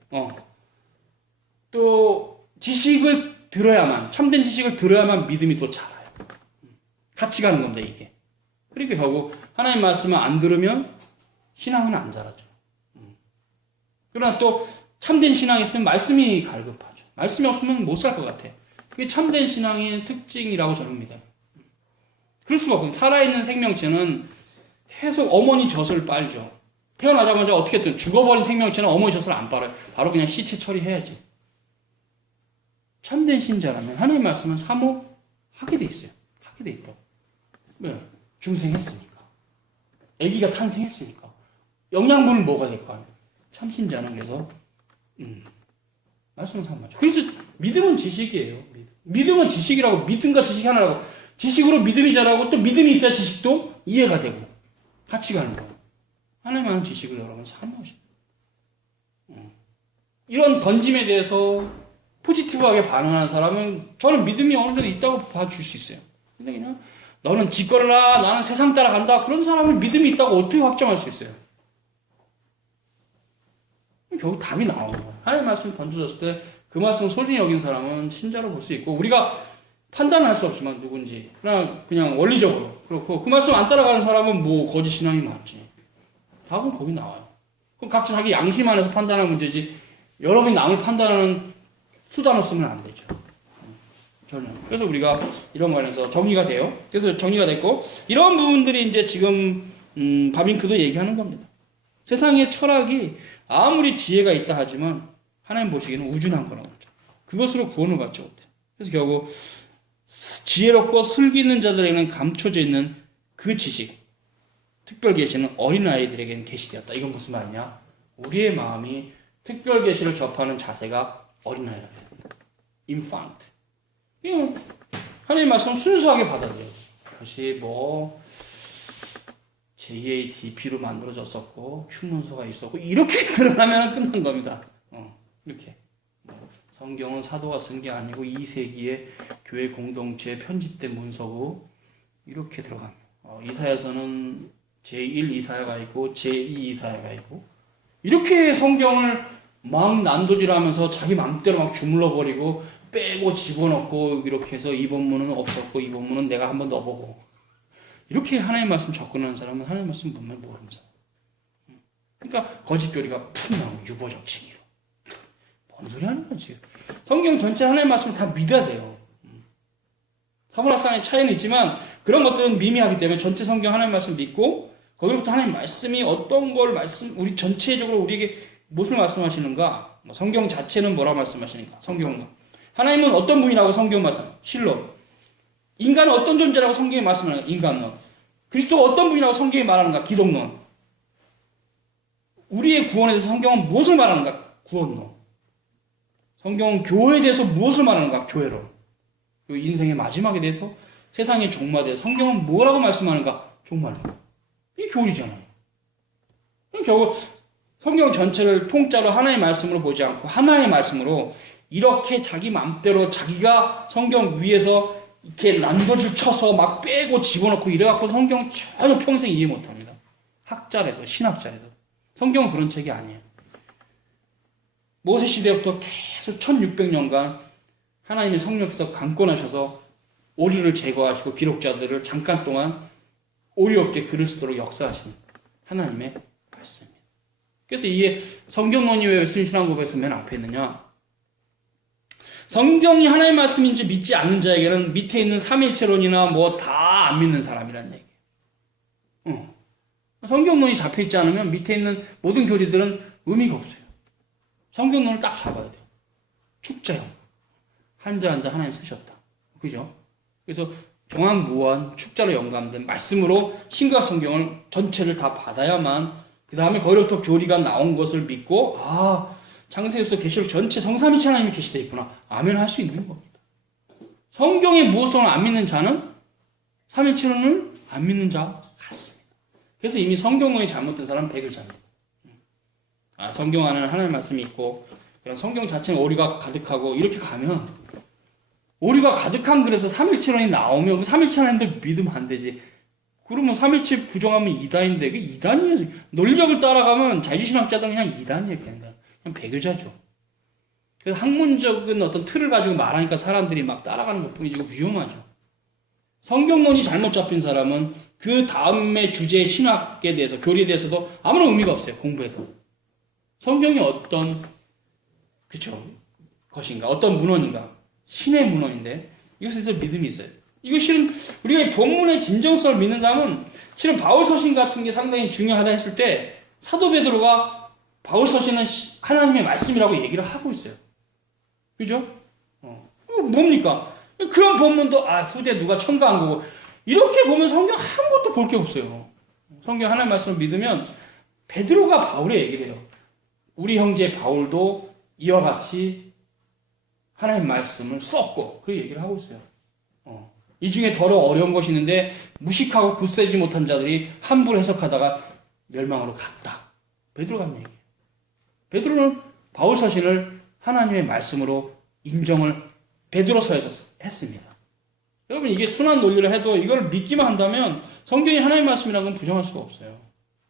또 지식을 들어야만, 참된 지식을 들어야만 믿음이 또 자라요. 같이 가는 겁니다, 이게. 그러니까 결국 하나님 말씀을 안 들으면 신앙은 안 자라죠. 그러나 또 참된 신앙이 있으면 말씀이 갈급하죠. 말씀이 없으면 못 살 것 같아요. 그게 참된 신앙의 특징이라고 저는 믿어요. 그럴 수가 없어요. 살아있는 생명체는 계속 어머니 젖을 빨죠. 태어나자마자 어떻게든 죽어버린 생명체는 어머니 젖을 안 빨아요. 바로 그냥 시체 처리해야지. 참된 신자라면 하나님 말씀은 사모하게 돼 있어요. 하게 돼 있다고. 왜? 중생했으니까. 아기가 탄생했으니까. 영양분을 먹어야 될 거 아니에요. 참신자는 그래서 말씀은 사모하죠. 그래서 믿음은 지식이에요. 믿음은 지식이라고. 믿음과 지식이 하나라고. 지식으로 믿음이 자라고 또 믿음이 있어야 지식도 이해가 되고 같이 가는 거예요. 하나님 하는 지식을 여러분 사모하십니다. 이런 던짐에 대해서 포지티브하게 반응하는 사람은 저는 믿음이 어느 정도 있다고 봐줄 수 있어요. 근데 그냥 너는 짓거려라, 나는 세상 따라간다, 그런 사람은 믿음이 있다고 어떻게 확정할 수 있어요? 결국 답이 나오는 거예요. 하나님의 말씀이 던져졌을 때 그 말씀을 소중히 여긴 사람은 신자로 볼 수 있고, 우리가 판단을 할 수 없지만 누군지 그냥 원리적으로 그렇고, 그 말씀 안 따라가는 사람은 뭐 거짓 신앙이 맞지. 답은 거기 나와요. 그럼 각자 자기 양심 안에서 판단하는 문제지, 여러분이 남을 판단하는 수단을 쓰면 안 되죠. 전혀. 그래서 우리가 이런 관련해서 정리가 돼요. 그래서 정리가 됐고, 이런 부분들이 이제 지금 바빙크도 얘기하는 겁니다. 세상의 철학이 아무리 지혜가 있다 하지만 하나님 보시기에는 우준한 거라고 그러죠. 그것으로 구원을 받지 못해요. 그래서 결국 지혜롭고 슬기 있는 자들에게는 감춰져 있는 그 지식, 특별 계시는 어린아이들에게는 계시되었다. 이건 무슨 말이냐? 우리의 마음이 특별 계시를 접하는 자세가 어린아이라고 해요. infant. 하나님의 말씀을 순수하게 받아들여요. 그것이 뭐 JADP로 만들어졌었고 휴문서가 있었고 이렇게 들어가면 끝난 겁니다. 이렇게 성경은 사도가 쓴 게 아니고 2세기에 교회 공동체에 편집된 문서고 이렇게 들어가면 이사야서는 제1 이사야가 있고 제2 이사야가 있고 이렇게 성경을 막 난도질하면서 자기 마음대로 막 주물러버리고 빼고 집어넣고 이렇게 해서 이 본문은 없었고 이 본문은 내가 한번 넣어보고 이렇게 하나님의 말씀 접근하는 사람은 하나님의 말씀 분명히 모르는 사람. 그러니까 거짓교리가 푹 나오고 유보적 칭의로. 뭔 소리 하는 거지? 성경 전체 하나님의 말씀을 다 믿어야 돼요. 사문학상의 차이는 있지만 그런 것들은 미미하기 때문에 전체 성경 하나님의 말씀 믿고 거기로부터 하나님 말씀이 어떤 걸 우리 전체적으로 우리에게 무엇을 말씀하시는가? 성경 자체는 뭐라고 말씀하시는가? 성경은 하나님은 어떤 분이라고 성경 말씀? 실로. 인간은 어떤 존재라고 성경에 말씀하는가? 인간론. 그리스도가 어떤 분이라고 성경에 말하는가? 기독론. 우리의 구원에 대해서 성경은 무엇을 말하는가? 구원론. 성경은 교회에 대해서 무엇을 말하는가? 교회론. 그리고 인생의 마지막에 대해서 세상의 종말에 대해서 성경은 뭐라고 말씀하는가? 종말론. 이게 교리잖아요. 결국 성경 전체를 통째로 하나의 말씀으로 보지 않고 하나의 말씀으로 이렇게 자기 마음대로 자기가 성경 위에서 이렇게 난도질 쳐서 막 빼고 집어넣고 이래갖고 성경 전혀 평생 이해 못합니다. 학자래도 신학자래도. 성경은 그런 책이 아니에요. 모세 시대부터 계속 1600년간 하나님의 성령께서 강권하셔서 오류를 제거하시고 기록자들을 잠깐 동안 오류 없게 글을 쓰도록 역사하신 하나님의 말씀입니다. 그래서 이게 성경론이 왜 웨슬리신앙고백에서 맨 앞에 있느냐? 성경이 하나님의 말씀인지 믿지 않는 자에게는 밑에 있는 삼일체론이나 뭐 다 안 믿는 사람이라는 얘기예요. 성경론이 잡혀있지 않으면 밑에 있는 모든 교리들은 의미가 없어요. 성경론을 딱 잡아야 돼요. 축자형. 한자 한자 하나님 쓰셨다. 그죠? 그래서 종합무한 축자로 영감된 말씀으로 신구약 성경을 전체를 다 받아야만 그 다음에 거기로부터 교리가 나온 것을 믿고 창세기에서 계시록 전체 성삼위체 하나님이 계시되어 있구나. 아멘 할 수 있는 겁니다. 성경의 무엇을 안 믿는 자는 삼위체론을 안 믿는 자 같습니다. 그래서 이미 성경론이 잘못된 사람은 백을자입니다. 성경 안에는 하나님의 말씀이 있고 그런 성경 자체는 오류가 가득하고 이렇게 가면 오류가 가득한 글에서 삼일체론이 나오면 그 삼일체 하나님들 믿으면 안 되지. 그러면 삼일체 부정하면 이단인데 그 이단이에요. 논리적을 따라가면 자유신학자들은 그냥 이단이에요. 그냥 백의자죠. 그래서 학문적인 어떤 틀을 가지고 말하니까 사람들이 막 따라가는 것뿐이지 이거 위험하죠. 성경론이 잘못 잡힌 사람은 그 다음의 주제의 신학에 대해서 교리에 대해서도 아무런 의미가 없어요. 공부해도. 성경이 어떤 것인가 어떤 문헌인가 신의 문헌인데 이것에 대해서 믿음이 있어요. 이거 실은 우리가 본문의 진정성을 믿는다면 실은 바울 서신 같은 게 상당히 중요하다 했을 때 사도 베드로가 바울 서신은 하나님의 말씀이라고 얘기를 하고 있어요. 그죠? 뭡니까? 그런 본문도 후대 누가 첨가한 거고 이렇게 보면 성경 아무것도 볼 게 없어요. 성경 하나님의 말씀을 믿으면 베드로가 바울의 얘기를 해요. 우리 형제 바울도 이와 같이 하나님의 말씀을 썼고 그 얘기를 하고 있어요. 이 중에 더러 어려운 것이 있는데 무식하고 굳세지 못한 자들이 함부로 해석하다가 멸망으로 갔다. 베드로가 하는 얘기예요. 베드로는 바울 서신을 하나님의 말씀으로 인정을 베드로서에서 했습니다. 여러분 이게 순한 논리를 해도 이걸 믿기만 한다면 성경이 하나님의 말씀이라는 건 부정할 수가 없어요.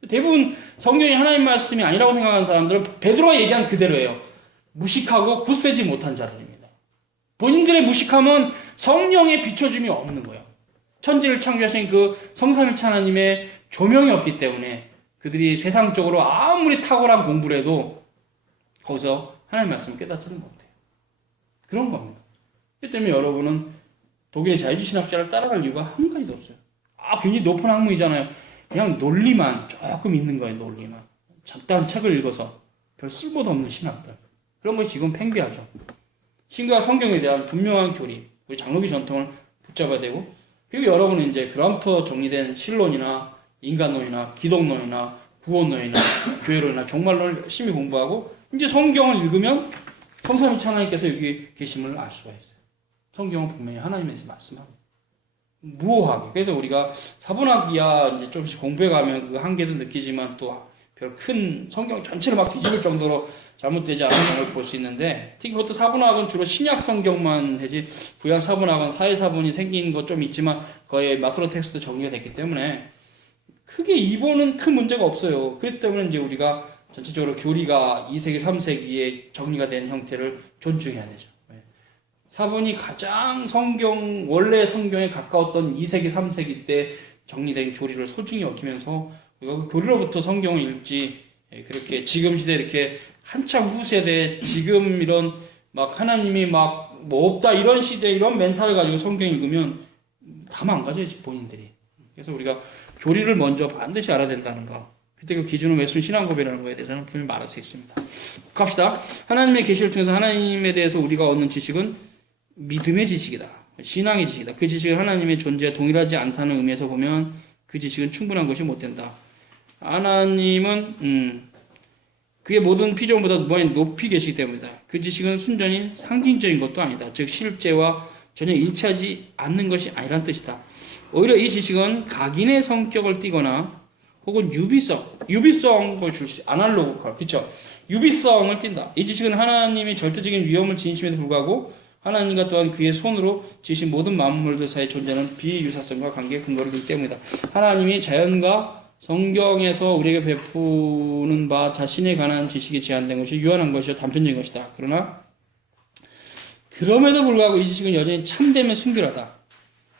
대부분 성경이 하나님의 말씀이 아니라고 생각하는 사람들은 베드로가 얘기한 그대로예요. 무식하고 굳세지 못한 자들입니다. 본인들의 무식함은 성령의 비춰줌이 없는 거예요. 천지를 창조하신 그 성삼위체 하나님의 조명이 없기 때문에 그들이 세상적으로 아무리 탁월한 공부를 해도 거기서 하나님의 말씀을 깨닫지는 못해요. 그런 겁니다. 그렇기 때문에 여러분은 독일의 자유주의신학자를 따라갈 이유가 한 가지도 없어요. 굉장히 높은 학문이잖아요. 그냥 논리만 조금 있는 거예요. 논리만. 잡다한 책을 읽어서 별 쓸모도 없는 신학들. 그런 것이 지금 팽배하죠. 신과 성경에 대한 분명한 교리, 우리 장로기 전통을 붙잡아야 되고, 그리고 여러분은 이제 그라운터 정리된 신론이나 인간론이나 기독론이나 구원론이나 교회론이나 종말론을 열심히 공부하고 이제 성경을 읽으면 성삼위체 하나님께서 여기 계심을 알 수가 있어요. 성경은 분명히 하나님에서 말씀합니다. 무오하게. 그래서 우리가 사본학이야 이제 조금씩 공부해가면 그 한계도 느끼지만 또 별 큰 성경 전체를 막 뒤집을 정도로 잘못되지 않은 점을 볼 수 있는데 특히 그것도 사본학은 주로 신약 성경만 하지 구약 사본학은 사회 사본이 생긴 것 좀 있지만 거의 마스로 텍스트 정리가 됐기 때문에 크게 이보는 큰 문제가 없어요. 그렇기 때문에 이제 우리가 전체적으로 교리가 2세기, 3세기에 정리가 된 형태를 존중해야 되죠. 사본이 가장 원래 성경에 가까웠던 2세기, 3세기 때 정리된 교리를 소중히 여기면서 우리가 그 교리로부터 성경을 읽지, 그렇게 지금 시대 이렇게 한참 후 세대, 지금 이런 막 하나님이 막 뭐 없다 이런 시대, 이런 멘탈을 가지고 성경 읽으면 다 망가져야지, 본인들이. 그래서 우리가 교리를 먼저 반드시 알아야 된다는 거. 그때 그 기준은 웨슬리 신앙고백이라는 거에 대해서는 분명히 말할 수 있습니다. 갑시다. 하나님의 계시를 통해서 하나님에 대해서 우리가 얻는 지식은 믿음의 지식이다. 신앙의 지식이다. 그 지식은 하나님의 존재와 동일하지 않다는 의미에서 보면 그 지식은 충분한 것이 못 된다. 하나님은 그의 모든 피조물보다 높이 계시기 때문이다. 그 지식은 순전히 상징적인 것도 아니다. 즉 실제와 전혀 일치하지 않는 것이 아니란 뜻이다. 오히려 이 지식은 각인의 성격을 띠거나 혹은 유비성을 줄 수, 아날로그컬, 그쵸? 유비성을 띈다. 이 지식은 하나님이 절대적인 위험을 지니심에도 불구하고 하나님과 또한 그의 손으로 지으신 모든 만물들 사이에 존재하는 비유사성과 관계의 근거를 두기 때문이다. 하나님이 자연과 성경에서 우리에게 베푸는 바 자신에 관한 지식이 제한된 것이 유한한 것이요 단편적인 것이다. 그러나 그럼에도 불구하고 이 지식은 여전히 참되며 순결하다.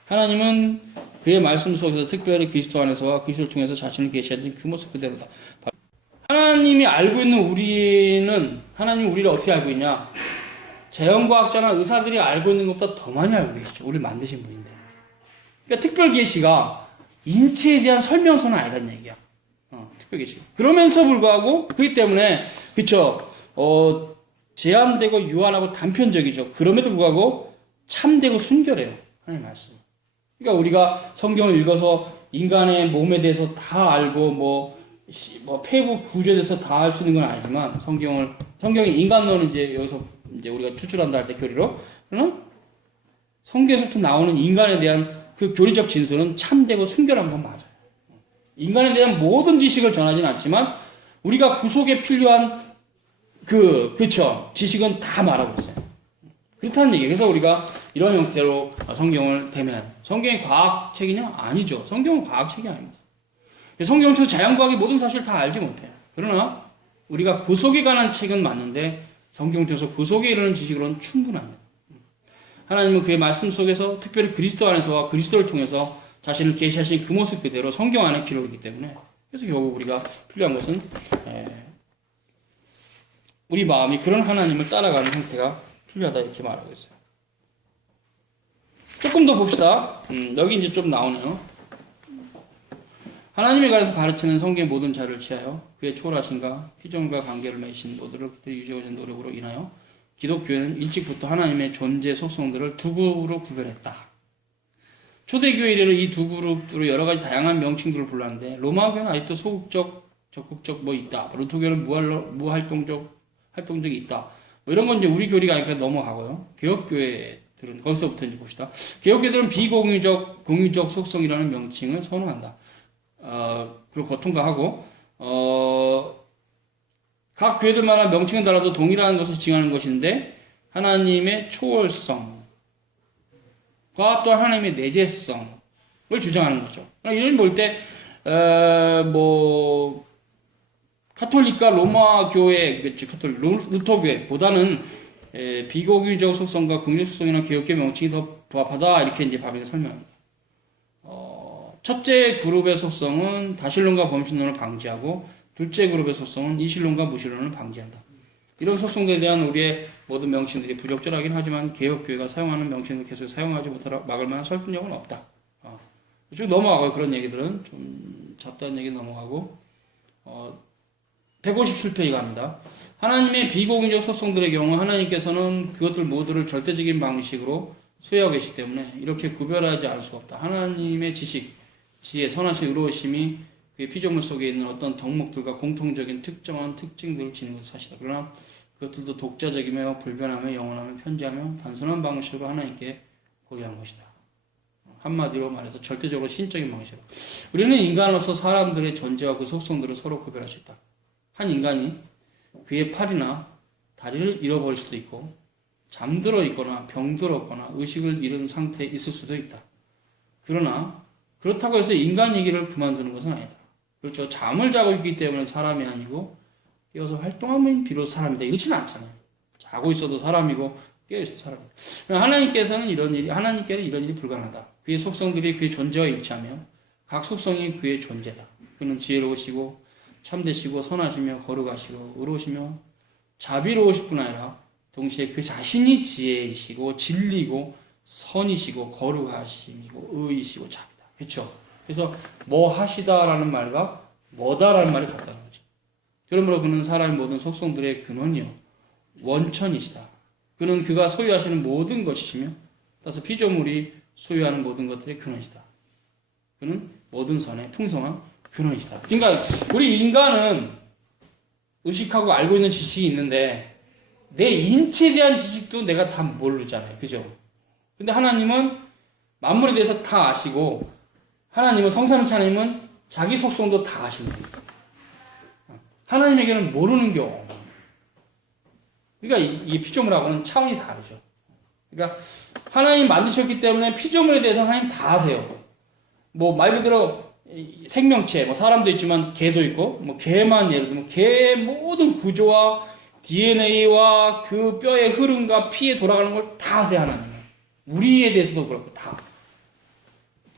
하나님은 그의 말씀 속에서 특별히 그리스도 안에서와 그리스도를 통해서 자신을 계시하신 그 모습 그대로다. 하나님이 알고 있는 우리는 하나님이 우리를 어떻게 알고 있냐? 자연과학자나 의사들이 알고 있는 것보다 더 많이 알고 계시죠. 우리를 만드신 분인데. 그러니까 특별 계시가 인체에 대한 설명서는 아니란 얘기야. 특별 계시. 그러면서 불구하고 그렇기 때문에 그쵸? 제한되고 유한하고 단편적이죠. 그럼에도 불구하고 참되고 순결해요. 하나님 말씀. 그러니까 우리가 성경을 읽어서 인간의 몸에 대해서 다 알고 뭐 폐구 구조에 대해서 다 알 수 있는 건 아니지만 성경의 인간론은 이제 여기서 이제 우리가 추출한다 할 때 교리로 그러나 성경에서부터 나오는 인간에 대한 그 교리적 진술은 참되고 순결한 건 맞아요. 인간에 대한 모든 지식을 전하지는 않지만 우리가 구속에 필요한 그쵸 지식은 다 말하고 있어요. 그렇다는 얘기. 그래서 우리가 이런 형태로 성경을 대면 성경이 과학책이냐? 아니죠. 성경은 과학책이 아닙니다. 성경을 통해서 자연과학의 모든 사실을 다 알지 못해요. 그러나 우리가 구속에 관한 책은 맞는데 성경을 통해서 구속에 이르는 지식으로는 충분합니다. 하나님은 그의 말씀 속에서 특별히 그리스도 안에서와 그리스도를 통해서 자신을 계시하신 그 모습 그대로 성경 안에 기록이기 때문에 그래서 결국 우리가 필요한 것은 우리 마음이 그런 하나님을 따라가는 형태가 필요하다 이렇게 말하고 있어요. 조금 더 봅시다. 여기 이제 좀 나오네요. 하나님에 관해서 가르치는 성경의 모든 자를 취하여 그의 초월하신가 피조물과 관계를 맺으신 모두를 그때 유지하고자 노력으로 인하여 기독교회는 일찍부터 하나님의 존재 속성들을 두 그룹으로 구별했다. 초대교회 이래로 이 두 그룹으로 여러 가지 다양한 명칭들을 불렀는데 로마교회는 아직도 소극적, 적극적 뭐 있다. 루터교회는 활동적이 있다. 뭐 이런 건 이제 우리 교리가 아니까 넘어가고요. 개혁교회들은 거기서부터 이제 봅시다. 개혁교회들은 비공유적, 공유적 속성이라는 명칭을 선호한다. 그리고 보통과하고 각 교회들마다 명칭은 달라도 동일한 것을 지향하는 것인데 하나님의 초월성과 또 하나님의 내재성을 주장하는 거죠. 이런 볼 때 카톨릭과 로마 교회, 카톨릭 루터교회보다는 비공유적 속성과 공유 속성이나 개혁교회 명칭이 더 부합하다 이렇게 이제 바비가 설명합니다. 첫째 그룹의 속성은 다신론과 범신론을 방지하고 둘째 그룹의 속성은 이신론과 무신론을 방지한다. 이런 속성들에 대한 우리의 모든 명칭들이 부적절하긴 하지만 개혁교회가 사용하는 명칭을 계속 사용하지 못하도록 막을 만한 설득력은 없다. 쭉 넘어가고 그런 얘기들은 좀 잡다한 얘기 넘어가고 157페이지 갑니다. 하나님의 비공유적 속성들의 경우 하나님께서는 그것들 모두를 절대적인 방식으로 소유하고 계시기 때문에 이렇게 구별하지 않을 수가 없다. 하나님의 지식, 지혜, 선하신 의로우심이 그의 피조물 속에 있는 어떤 덕목들과 공통적인 특정한 특징들을 지닌 것은 사실이다. 그러나 그것들도 독자적이며 불변하며 영원하며 편지하며 단순한 방식으로 하나님께 고귀한 것이다. 한마디로 말해서 절대적으로 신적인 방식으로. 우리는 인간으로서 사람들의 존재와 그 속성들을 서로 구별할 수 있다. 한 인간이 그의 팔이나 다리를 잃어버릴 수도 있고 잠들어 있거나 병들었거나 의식을 잃은 상태에 있을 수도 있다. 그러나 그렇다고 해서 인간 얘기를 그만두는 것은 아니다. 그렇죠. 잠을 자고 있기 때문에 사람이 아니고 깨어서 활동하면 비로소 사람이다. 이렇지는 않잖아요. 자고 있어도 사람이고 깨어있어도 사람이다. 하나님께서는 하나님께는 이런 일이 불가능하다. 그의 속성들이 그의 존재와 일치하며 각 속성이 그의 존재다. 그는 지혜로우시고 참되시고 선하시며 거룩하시고 의로우시며 자비로우실 뿐 아니라 동시에 그 자신이 지혜이시고 진리고 선이시고 거룩하시고 의이시고 자비다. 그렇죠? 그래서 뭐 하시다라는 말과 뭐다라는 말이 같다는 거죠. 그러므로 그는 사람의 모든 속성들의 근원이요 원천이시다. 그는 그가 소유하시는 모든 것이시며 따라서 피조물이 소유하는 모든 것들의 근원이시다. 그는 모든 선의 풍성한 근원이시다. 그러니까 우리 인간은 의식하고 알고 있는 지식이 있는데 내 인체에 대한 지식도 내가 다 모르잖아요. 그죠? 근데 하나님은 만물에 대해서 다 아시고 하나님은 성삼위체 하나님은 자기 속성도 다 아시는 거예요. 하나님에게는 모르는 게 없는. 그러니까 이 피조물하고는 차원이 다르죠. 그러니까 하나님 만드셨기 때문에 피조물에 대해서 하나님 다 아세요. 뭐 말 그대로 생명체, 뭐 사람도 있지만 개도 있고, 뭐 개만 예를 들면 개의 모든 구조와 DNA와 그 뼈의 흐름과 피에 돌아가는 걸 다 아세요, 하나님. 우리에 대해서도 그렇고 다.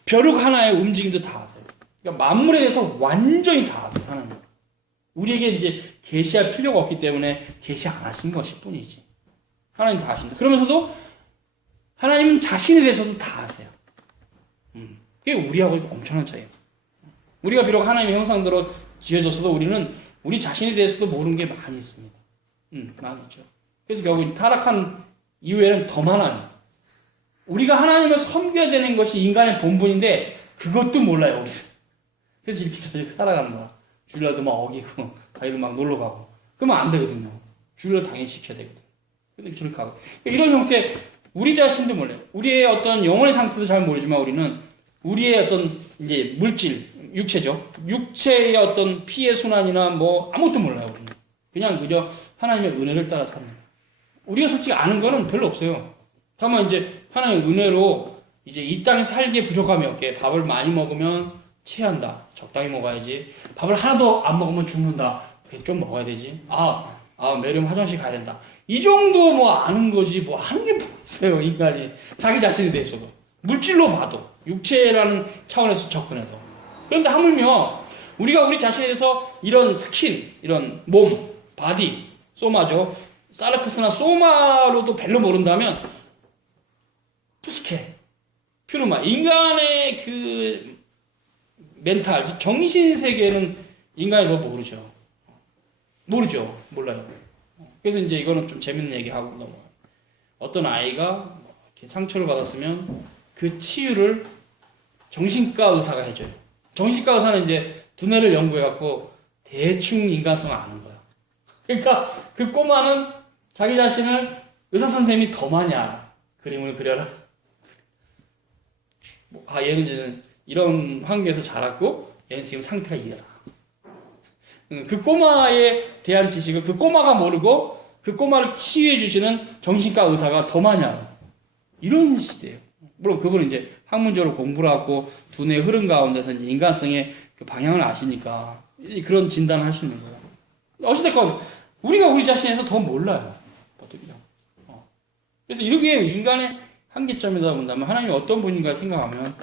벼룩 하나의 움직임도 다 아세요. 그러니까 만물에 대해서 완전히 다 아세요, 하나님. 우리에게 이제 계시할 필요가 없기 때문에 계시 안 하신 것일 뿐이지. 하나님 다 아십니다. 그러면서도 하나님은 자신에 대해서도 다 아세요. 그게 우리하고 엄청난 차이예요. 우리가 비록 하나님의 형상대로 지어졌어도 우리는 우리 자신에 대해서도 모르는 게 많이 있습니다. 많이 있죠. 그래서 결국 타락한 이후에는 더 많아요. 우리가 하나님을 섬겨야 되는 것이 인간의 본분인데 그것도 몰라요, 우리는. 그래서 이렇게 저렇게 살아가는 거야. 주일날도 막 어기고, 가위로 막 놀러 가고. 그러면 안 되거든요. 주일날 당연히 지켜야 되거든. 근데 저렇게 하고. 이런 형태, 우리 자신도 몰라요. 우리의 어떤 영혼의 상태도 잘 모르지만 우리는 우리의 어떤 이제 물질, 육체죠. 육체의 어떤 피의 순환이나 뭐 아무것도 몰라요, 우리는. 그냥 그저 하나님의 은혜를 따라 사는 거예요. 우리가 솔직히 아는 거는 별로 없어요. 다만 이제 하나님의 은혜로 이제 이 땅에 살기에 부족함이 없게 밥을 많이 먹으면 체한다. 적당히 먹어야지. 밥을 하나도 안 먹으면 죽는다. 좀 먹어야 되지. 매일 화장실 가야 된다. 이 정도 뭐 아는 거지. 뭐 하는 게 뭐 있어요, 인간이. 자기 자신에 대해서도. 물질로 봐도. 육체라는 차원에서 접근해도. 그런데 하물며 우리가 우리 자신에 대해서 이런 스킨, 이런 몸, 바디, 소마죠. 사르크스나 소마로도 별로 모른다면 푸스케, 퓨르마, 인간의 그 멘탈, 정신 세계는 인간이 더 모르죠. 몰라요. 그래서 이제 이거는 좀 재밌는 얘기하고 넘어가요. 어떤 아이가 이렇게 상처를 받았으면 그 치유를 정신과 의사가 해줘요. 정신과 의사는 이제 두뇌를 연구해갖고 대충 인간성을 아는 거야. 그러니까 그 꼬마는 자기 자신을 의사 선생님이 더 많이 알아. 그림을 그려라. 얘는 이제 이런 환경에서 자랐고 얘는 지금 상태가 이래라. 그 꼬마에 대한 지식을 그 꼬마가 모르고 그 꼬마를 치유해 주시는 정신과 의사가 더 많이 알아. 이런 시대예요. 물론 그분은 이제 학문적으로 공부를 하고 두뇌 흐름 가운데서 이제 인간성의 그 방향을 아시니까 그런 진단을 하시는 거예요. 어찌됐건 우리가 우리 자신에서 더 몰라요. 어떻게 그래서 이렇게 인간의 한계점이다 본다면 하나님이 어떤 분인가 생각하면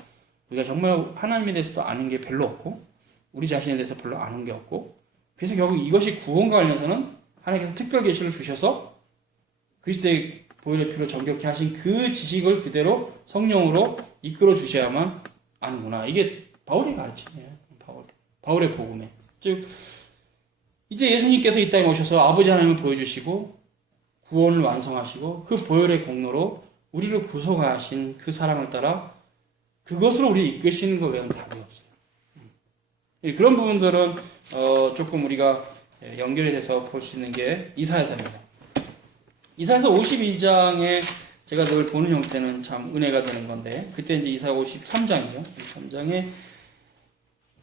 우리가 정말 하나님에 대해서도 아는 게 별로 없고 우리 자신에 대해서 별로 아는 게 없고 그래서 결국 이것이 구원과 관련해서는 하나님께서 특별 계시를 주셔서 그리스도의 보혈의 피로 정결케 하신 그 지식을 그대로 성령으로 이끌어 주셔야만 아는구나. 이게 바울이 가르치네요. 바울의 복음에. 즉 이제 예수님께서 이 땅에 오셔서 아버지 하나님을 보여주시고 구원을 완성하시고 그 보혈의 공로로 우리를 구속하신 그 사랑을 따라 그것으로 우리를 이끄시는 것 외에는 답이 없어요. 그런 부분들은 조금 우리가 연결이 돼서 볼 수 있는 게 이사야서입니다. 이사야서 52장에 제가 늘 보는 형태는 참 은혜가 되는 건데 그때 이제 이사야 53장이죠. 53장에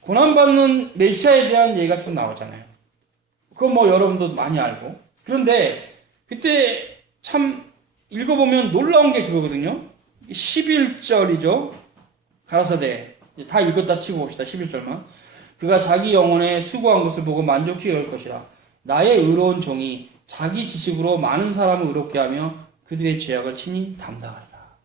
고난받는 메시아에 대한 얘기가 좀 나오잖아요. 그건 뭐 여러분도 많이 알고. 그런데 그때 참 읽어보면 놀라운 게 그거거든요. 11절이죠. 가라사대. 다 읽었다 치고 봅시다. 11절만. 그가 자기 영혼에 수고한 것을 보고 만족히 여길 것이라. 나의 의로운 종이 자기 지식으로 많은 사람을 의롭게 하며 그들의 죄악을 친히 담당하리라.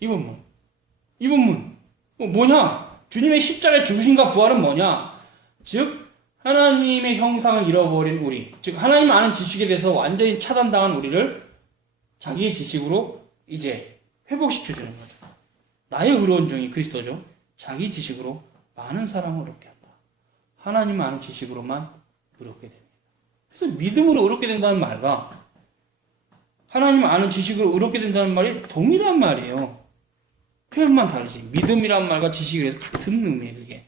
이 본문. 뭐냐? 주님의 십자가의 죽으심과 부활은 뭐냐? 즉 하나님의 형상을 잃어버린 우리, 즉 하나님 아는 지식에 대해서 완전히 차단당한 우리를 자기의 지식으로 이제 회복시켜주는 거죠. 나의 의로운 종이 그리스도죠. 자기 지식으로 많은 사람을 의롭게 한다. 하나님 아는 지식으로만 의롭게 됩니다. 그래서 믿음으로 의롭게 된다는 말과 하나님 아는 지식으로 의롭게 된다는 말이 동일한 말이에요. 표현만 다르지. 믿음이란 말과 지식에 대해서 같은 의미예요, 그게.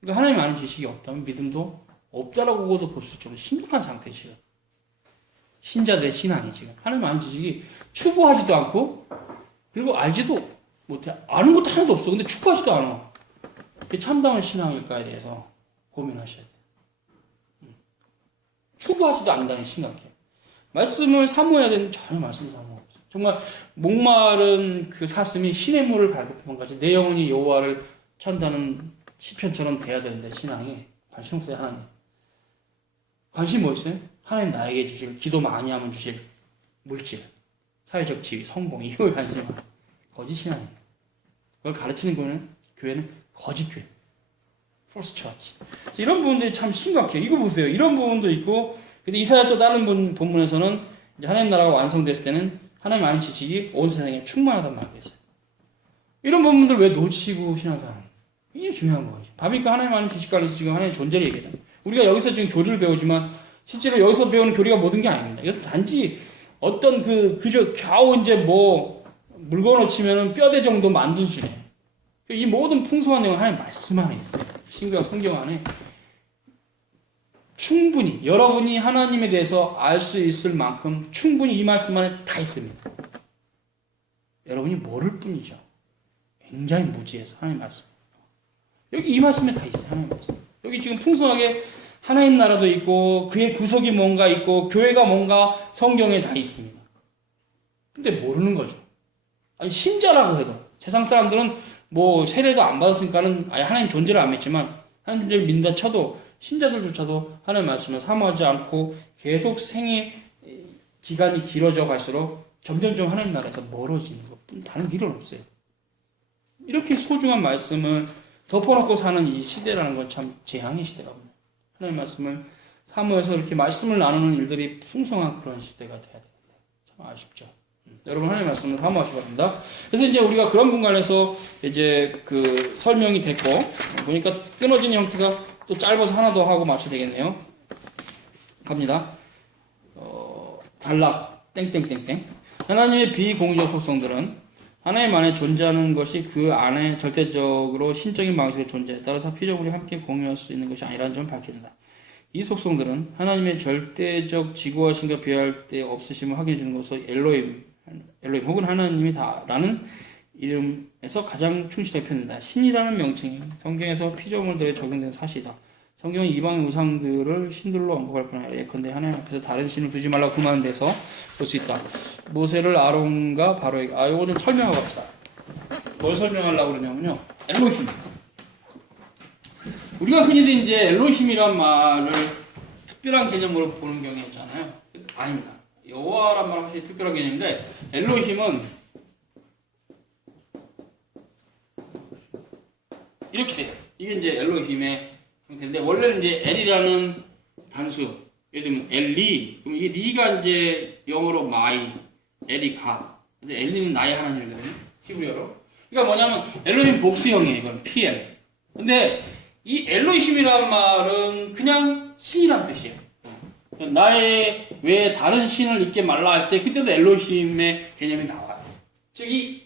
그러니까 하나님 아는 지식이 없다면 믿음도 없다라고도 볼 수 있죠. 심각한 상태죠. 신자 대 신앙이 지금. 하나님 아는 지식이 추구하지도 않고, 그리고 알지도 못해. 아는 것도 하나도 없어. 근데 추구하지도 않아. 그게 참다운 신앙일까에 대해서 고민하셔야 돼요. 추구하지도 않는다는 게 심각해요. 말씀을 사모해야 되는데 전혀 말씀을 사모하고 없어요. 정말 목마른 그 사슴이 신의 물을 밟은 것같이 내 영혼이 여호와를 찬다는 시편처럼 돼야 되는데 신앙이 관심 없어요. 하나님. 관심 뭐 있어요? 하나님 나에게 주실 기도 많이 하면 주실 물질, 사회적 지위, 성공 이거에 관심이 많아요. 거짓 신앙이에요. 그걸 가르치는 교회는 거짓 교회. false church. 그래서 이런 부분들이 참 심각해요. 이거 보세요. 이런 부분도 있고, 근데 이사야 또 다른 본문에서는 이제 하나님 나라가 완성됐을 때는 하나님 아는 지식이 온 세상에 충만하다는 말이 있어요. 이런 부분들 왜 놓치고 신앙생활? 이게 중요한 거예요. 바비니까 하나님 아는 지식 가려서 지금 하나님의 존재를 얘기하잖아요. 우리가 여기서 지금 교리를 배우지만 실제로 여기서 배우는 교리가 모든 게 아닙니다. 이것은 단지 어떤 그저 겨우 이제 뭐 물건을 치면은 뼈대 정도 만든 수준이에요. 이 모든 풍성한 내용은 하나님 말씀 안에 있어요. 신구약 성경 안에 충분히 여러분이 하나님에 대해서 알 수 있을 만큼 충분히 이 말씀 안에 다 있습니다. 여러분이 모를 뿐이죠. 굉장히 무지해서 하나님 말씀. 여기 이 말씀에 다 있어요. 하나님 말씀. 여기 지금 풍성하게 하나님 나라도 있고 그의 구속이 뭔가 있고 교회가 뭔가 성경에 다 있습니다. 근데 모르는 거죠. 아니 신자라고 해도 세상 사람들은 뭐 세례도 안 받았으니까는 아예 하나님 존재를 안 믿지만 하나님 존재를 믿는다 쳐도 신자들조차도 하나님 말씀을 사모하지 않고 계속 생애 기간이 길어져 갈수록 점점점 하나님 나라에서 멀어지는 것뿐 다른 길은 없어요. 이렇게 소중한 말씀을 덮어놓고 사는 이 시대라는 건 참 재앙의 시대거든요. 하나님 말씀을 사모해서 이렇게 말씀을 나누는 일들이 풍성한 그런 시대가 돼야 됩니다. 참 아쉽죠. 여러분 하나님 말씀을 사모하시기 바랍니다. 그래서 이제 우리가 그런 분간에서 이제 그 설명이 됐고 보니까 끊어지는 형태가 또 짧아서 하나 더 하고 맞춰야 되겠네요. 갑니다. 단락 땡땡땡땡. 하나님의 비공유적 속성들은 하나님 안에 존재하는 것이 그 안에 절대적으로 신적인 방식의 존재에 따라서 피조물이 함께 공유할 수 있는 것이 아니라는 점을 밝힌다. 이 속성들은 하나님의 절대적 지구하신과 비할 데 없으심을 확인해 주는 것으로 엘로힘 혹은 하나님이 다라는 이름에서 가장 충실하게 표현된다. 신이라는 명칭이 성경에서 피조물들에 적용된 사실이다. 성경은 이방의 우상들을 신들로 언급할 뿐 아니라 예컨대 하나님 앞에서 다른 신을 두지 말라고 금하는 데서 볼 수 있다. 모세를 아론과 바로에게 이거 좀 설명하고 갑시다. 뭘 설명하려고 그러냐면요. 엘로힘. 우리가 흔히들 이제 엘로힘이란 말을 특별한 개념으로 보는 경우가 있잖아요. 아닙니다. 여호와란 말은 확실히 특별한 개념인데 엘로힘은 이렇게 돼요. 이게 이제 엘로힘의 형태인데 원래는 이제 엘이라는 단수, 예를 들면 엘리, 그럼 이게 리가 이제 영어로 마이, 엘이 가. 그래서 엘리는 나의 하나님이거든요. 히브리어로. 그러니까 뭐냐면 엘로힘 복수형이에요. 이건 PL. 근데 이 엘로힘이라는 말은 그냥 신이란 뜻이에요. 나의 외에 다른 신을 잊게 말라 할 때 그때도 엘로힘의 개념이 나와요. 즉 이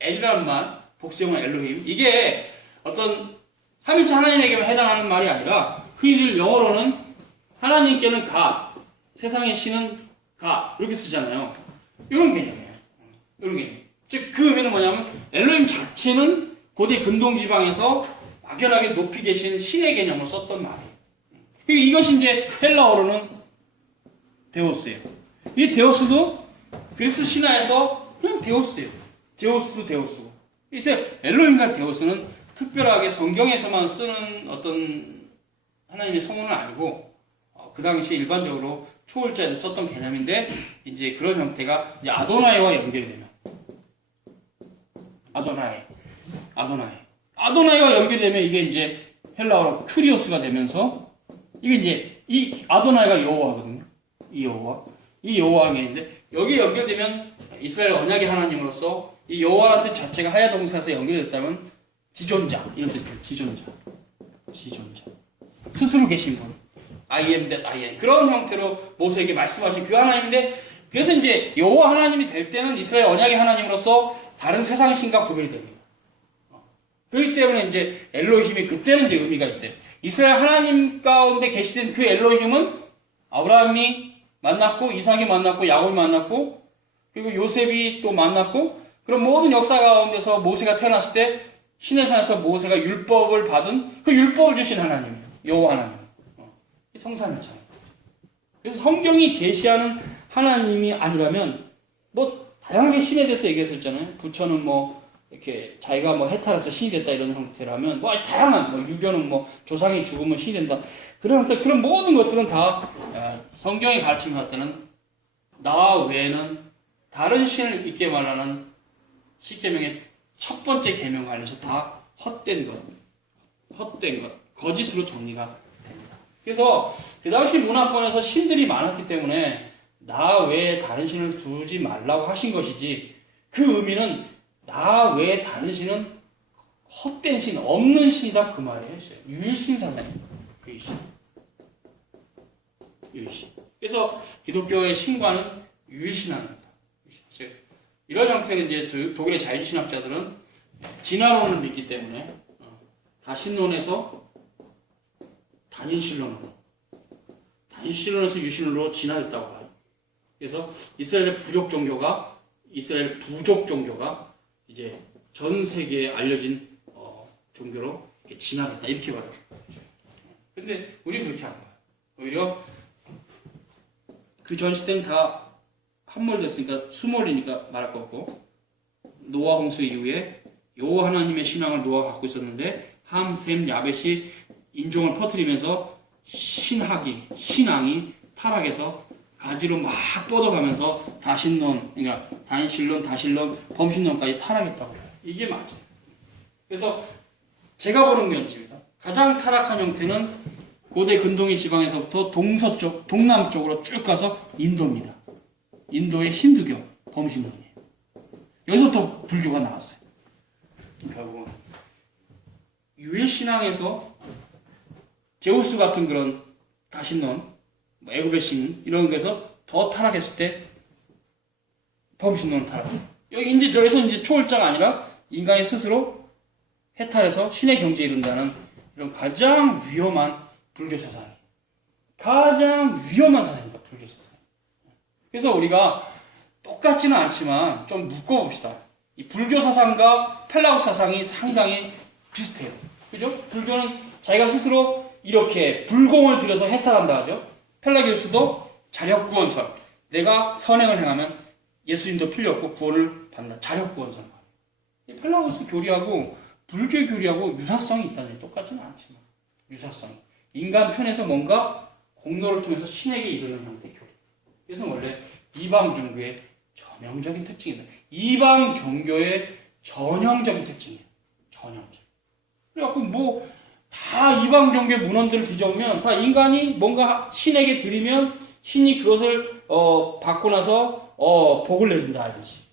엘이라는 말, 복수형은 엘로힘. 이게 어떤 삼위체 하나님에게만 해당하는 말이 아니라 흔히들 영어로는 하나님께는 가, 세상의 신은 가 이렇게 쓰잖아요. 이런 개념이에요. 이런 개념. 즉 그 의미는 뭐냐면 엘로힘 자체는 고대 근동지방에서 막연하게 높이 계신 신의 개념을 썼던 말이에요. 이것이 이제 헬라어로는 데오스예요. 이 데오스도 그리스 신화에서 그냥 데오스예요. 데오스도 데오스고. 이제 엘로힘과 데오스는 특별하게 성경에서만 쓰는 어떤 하나님의 성원을 알고 그 당시에 일반적으로 초월자에 썼던 개념인데 이제 그런 형태가 이제 아도나이와 연결이 되면 아도나이와 연결이 되면 이게 이제 헬라어로 큐리오스가 되면서 이게 이제 이 아도나이가 여호와거든요. 이 여호와가 있는데 여기에 연결되면 이스라엘 언약의 하나님으로서 이 여호와라는 뜻 자체가 하야 동사에서 연결됐다면 지존자 이런 뜻입니다. 지존자 스스로 계신 분 I am that I am 그런 형태로 모세에게 말씀하신 그 하나님인데 그래서 이제 여호와 하나님이 될 때는 이스라엘 언약의 하나님으로서 다른 세상의 신과 구별이 됩니다. 그렇기 때문에 이제 엘로힘이 그때는 이제 의미가 있어요. 이스라엘 하나님 가운데 계시던 그 엘로힘은 아브라함이 만났고 이삭이 만났고 야곱이 만났고 그리고 요셉이 또 만났고 그런 모든 역사 가운데서 모세가 태어났을 때 시내산에서 모세가 율법을 받은 그 율법을 주신 하나님이에요. 여호와 하나님. 성삼일체. 그래서 성경이 계시하는 하나님이 아니라면 뭐 다양하게 신에 대해서 얘기했었잖아요. 부처는 뭐 이렇게 자기가 뭐 해탈해서 신이 됐다 이런 형태라면 뭐 다양한 뭐 유교는 뭐 조상이 죽으면 신이 된다 그런 모든 것들은 다 성경이 가르치는 것 때는 나 외에는 다른 신을 있게 말하는 십계명의 첫 번째 계명과 관련해서 다 헛된 것, 거짓으로 정리가 됩니다. 그래서 그 당시 문화권에서 신들이 많았기 때문에 나 외에 다른 신을 두지 말라고 하신 것이지 그 의미는 나 외에 다른 신은 헛된 신, 없는 신이다 그 말이에요. 유일신 사상입니다. 유일신. 그래서 기독교의 신과는 유일신앙입니다. 이런 형태의 이제 독일의 자유신학자들은 진화론을 믿기 때문에 다신론에서 단일신론으로, 단일신론에서 유신론으로 진화했다고 봐요. 그래서 이스라엘 부족 종교가 이제 전 세계에 알려진 종교로 이렇게 진화했다 이렇게 봐요. 근데 우리는 그렇게 안 봐요. 오히려 그 전 시대는 다 함몰됐으니까 수몰이니까 말할 거 없고 노아 홍수 이후에 여호와 하나님의 신앙을 노아가 갖고 있었는데 함, 셈, 야벳이 인종을 퍼뜨리면서 신앙이 타락해서 가지로 막 뻗어가면서 다신론, 그러니까 다신론, 범신론까지 타락했다고 해요. 이게 맞아요. 그래서 제가 보는 견지입니다. 가장 타락한 형태는 고대 근동의 지방에서부터 동서쪽, 동남쪽으로 쭉 가서 인도입니다. 인도의 힌두교, 범신론이에요. 여기서부터 불교가 나왔어요. 결국은 유일신앙에서 제우스 같은 그런 다신론, 애굽의 신 이런 거에서 더 타락했을 때 범신론 타락. 여기서 이제 초월자가 아니라 인간이 스스로 해탈해서 신의 경지에 이른다는 이런 가장 위험한 불교 사상. 가장 위험한 사상입니다. 불교 사상. 그래서 우리가 똑같지는 않지만 좀 묶어봅시다. 이 불교 사상과 펠라고 사상이 상당히 비슷해요. 그죠? 불교는 자기가 스스로 이렇게 불공을 들여서 해탈한다 하죠. 펠라기우스도 자력구원설. 내가 선행을 행하면 예수님도 필요 없고 구원을 받는다. 자력구원설. 이 펠라기우스 교리하고 불교 교리하고 유사성이 있다는 똑같지는 않지만 유사성. 인간 편에서 뭔가 공로를 통해서 신에게 이르는 형태의 교리. 그래서 원래 이방 종교의 전형적인 특징입니다. 이방 종교의 전형적인 특징이에요. 전형적. 그래갖고 다 이방 종교의 문헌들을 뒤져보면 다 인간이 뭔가 신에게 드리면 신이 그것을 받고 나서 복을 내준다 이런 식.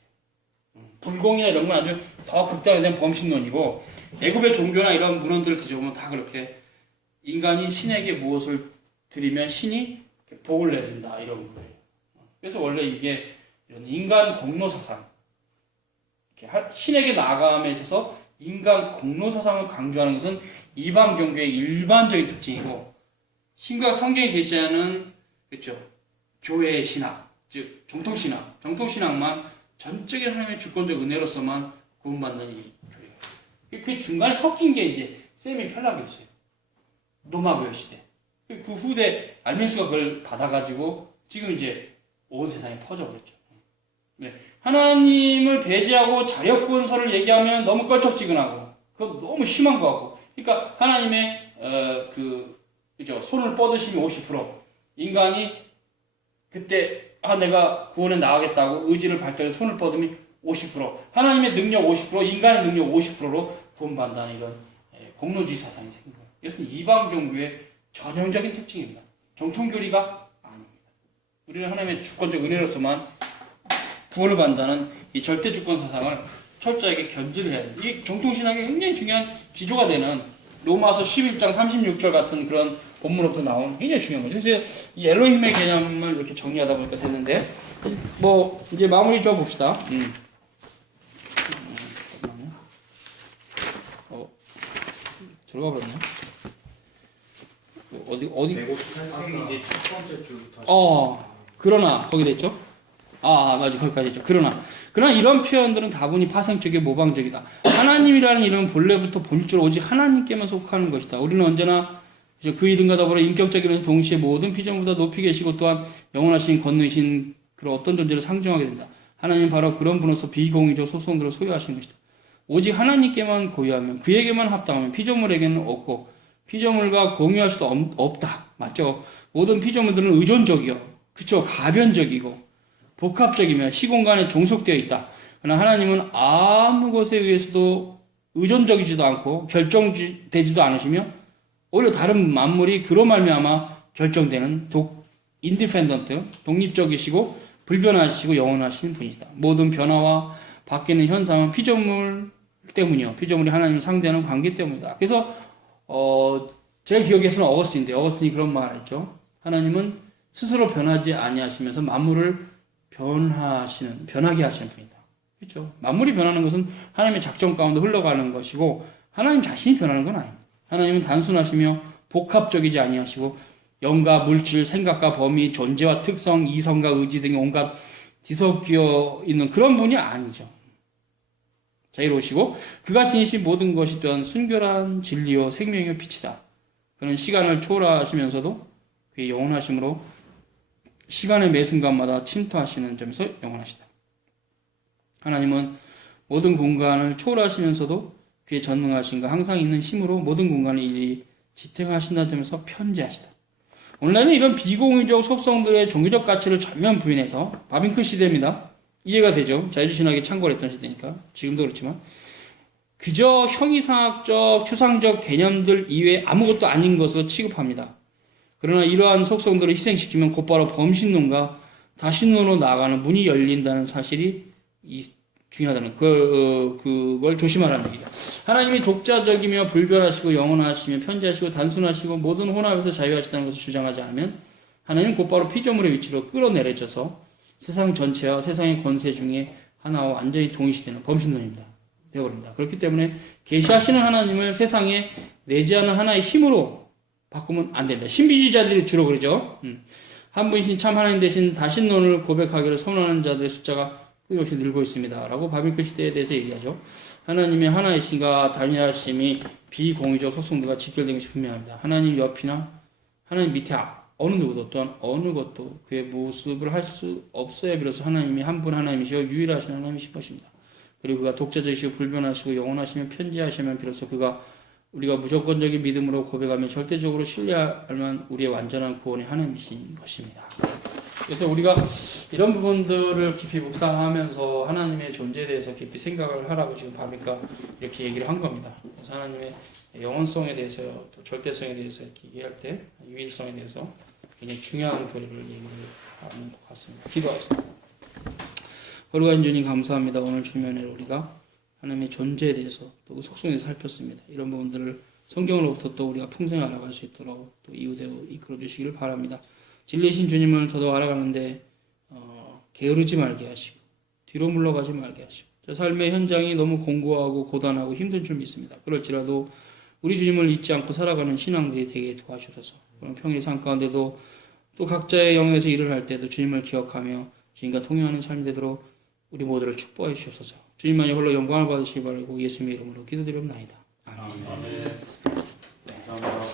불공이나 이런 건 아주 더 극단화된 범신론이고 애굽의 종교나 이런 문헌들을 뒤져보면 다 그렇게 인간이 신에게 무엇을 드리면 신이 복을 내준다 이런 거예요. 그래서 원래 이게 이런 인간 공로 사상, 신에게 나아감에 있어서 인간 공로 사상을 강조하는 것은 이방 종교의 일반적인 특징이고 신과 성경이 계시하는 그렇죠 교회의 신학, 즉 정통신학만 전적인 하나님의 주권적 은혜로서만 구원받는 이 교회. 그 중간에 섞인 게 이제 세미 펠라기우스예요. 로마교회 시대. 그 후대 알민수가 그걸 받아가지고 지금 이제 온 세상에 퍼져버렸죠. 네. 하나님을 배제하고 자력구원설을 얘기하면 너무 껄쩍지근하고 그거 너무 심한 거 같고. 그러니까 하나님의 그죠 손을 뻗으시면 50% 인간이 그때 내가 구원에 나가겠다고 의지를 발견해 손을 뻗으면 50% 하나님의 능력 50% 인간의 능력 50%로 구원받는다는 이런 공로주의 사상이 생긴 거예요. 이것은 이방 종교의 전형적인 특징입니다. 정통교리가 아닙니다. 우리는 하나님의 주권적 은혜로서만 구원을 받는다는 이 절대 주권 사상을 철저하게 견지를 해야 돼요. 이 정통신학의 굉장히 중요한 기조가 되는 로마서 11장 36절 같은 그런 본문으로부터 나온 굉장히 중요한 거죠. 그래서 이 엘로힘의 개념을 이렇게 정리하다 보니까 됐는데 이제 마무리 좀 봅시다. 들어가 버렸네. 어디? 이제 첫 번째 줄부터. 그러나 거기 됐죠? 맞아. 거기까지 했죠. 그러나 이런 표현들은 다분히 파생적이고 모방적이다. 하나님이라는 이름은 본래부터 본질적으로 오직 하나님께만 속하는 것이다. 우리는 언제나 그 이름과 더불어 인격적이면서 동시에 모든 피조물보다 높이 계시고 또한 영원하신 권능이신 그런 어떤 존재를 상징하게 된다. 하나님은 바로 그런 분으로서 비공의적 소송들을 소유하신 것이다. 오직 하나님께만 고유하면 그에게만 합당하면 피조물에게는 없고 피조물과 공유할 수도 없다. 맞죠? 모든 피조물들은 의존적이요. 그쵸? 가변적이고 복합적이며 시공간에 종속되어 있다. 그러나 하나님은 아무 것에 의해서도 의존적이지도 않고 결정되지도 않으시며 오히려 다른 만물이 그로 말미암아 결정되는 인디펜던트, 독립적이시고 불변하시고 영원하신 분이다. 모든 변화와 바뀌는 현상은 피조물 때문이요. 피조물이 하나님을 상대하는 관계 때문이다. 그래서 제 기억에서는 어거스틴이 그런 말을 했죠. 하나님은 스스로 변하지 아니하시면서 만물을 변하게 하시는 분이다. 그렇죠? 만물이 변하는 것은 하나님의 작전 가운데 흘러가는 것이고 하나님 자신이 변하는 건 아닙니다. 하나님은 단순하시며 복합적이지 아니하시고 영과 물질, 생각과 범위, 존재와 특성, 이성과 의지 등의 온갖 뒤섞여 있는 그런 분이 아니죠. 자유로우시고 그가 지니신 모든 것이 또한 순결한 진리요 생명이요 빛이다. 그는 시간을 초월하시면서도 그의 영원하심으로 시간의 매 순간마다 침투하시는 점에서 영원하시다. 하나님은 모든 공간을 초월하시면서도 그의 전능하심과 항상 있는 힘으로 모든 공간을 일일이 지탱하신다는 점에서 편재하시다. 오늘날은 이런 비공의적 속성들의 종교적 가치를 전면 부인해서 바빙크 시대입니다. 이해가 되죠? 자유신학에 창궐했던 시대니까 지금도 그렇지만 그저 형이상학적 추상적 개념들 이외에 아무것도 아닌 것으로 취급합니다. 그러나 이러한 속성들을 희생시키면 곧바로 범신론과 다신론으로 나아가는 문이 열린다는 사실이 중요하다는 그걸 조심하라는 얘기죠. 하나님이 독자적이며 불변하시고 영원하시며 편재하시고 단순하시고 모든 혼합에서 자유하시다는 것을 주장하지 않으면 하나님은 곧바로 피조물의 위치로 끌어내려져서 세상 전체와 세상의 권세 중에 하나와 완전히 동일시되는 범신론입니다. 되어버립니다. 그렇기 때문에 계시하시는 하나님을 세상에 내재하는 하나의 힘으로 바꾸면 안 됩니다. 신비주의자들이 주로 그러죠. 한 분이신 참 하나님 대신 다신론을 고백하기를 선언하는 자들의 숫자가 끊임없이 늘고 있습니다. 라고 바빌크 시대에 대해서 얘기하죠. 하나님의 하나이신과 단일하심이 비공의적 속성들과 직결된 것이 분명합니다. 하나님 옆이나 하나님 밑에 어느 누구도 또한 어느 것도 그의 모습을 할 수 없어야 비로소 하나님이 한 분 하나님이시고 유일하신 하나님이신 것입니다. 그리고 그가 독자적이시고 불변하시고 영원하시며 편지하시면 비로소 그가 우리가 무조건적인 믿음으로 고백하며 절대적으로 신뢰할 만한 우리의 완전한 구원의 하나님이신 것입니다. 그래서 우리가 이런 부분들을 깊이 묵상하면서 하나님의 존재에 대해서 깊이 생각을 하라고 지금 바빌크가 이렇게 얘기를 한 겁니다. 그래서 하나님의 영원성에 대해서 또 절대성에 대해서 이렇게 얘기할 때 유일성에 대해서 굉장히 중요한 교리를 얘기를 하는 것 같습니다. 기도하겠습니다. 거룩하신 주님 감사합니다. 오늘 주면에 우리가 하나님의 존재에 대해서 또 그 속성에 대해서 살폈습니다. 이런 부분들을 성경으로부터 또 우리가 풍성히 알아갈 수 있도록 또 이웃에 이끌어 주시기를 바랍니다. 진리이신 주님을 더더 알아가는데 게으르지 말게 하시고 뒤로 물러가지 말게 하시고 저 삶의 현장이 너무 공고하고 고단하고 힘든 줄 믿습니다. 그럴지라도 우리 주님을 잊지 않고 살아가는 신앙들이 되게 도와주셔서 그런 평일 삶 가운데도 또 각자의 영역에서 일을 할 때도 주님을 기억하며 주님과 통용하는 삶이 되도록 우리 모두를 축복해 주옵소서. 주님만이 홀로 영광을 받으시기 바라고 예수님의 이름으로 기도드리옵나이다. 아멘. 아멘. 감사합니다.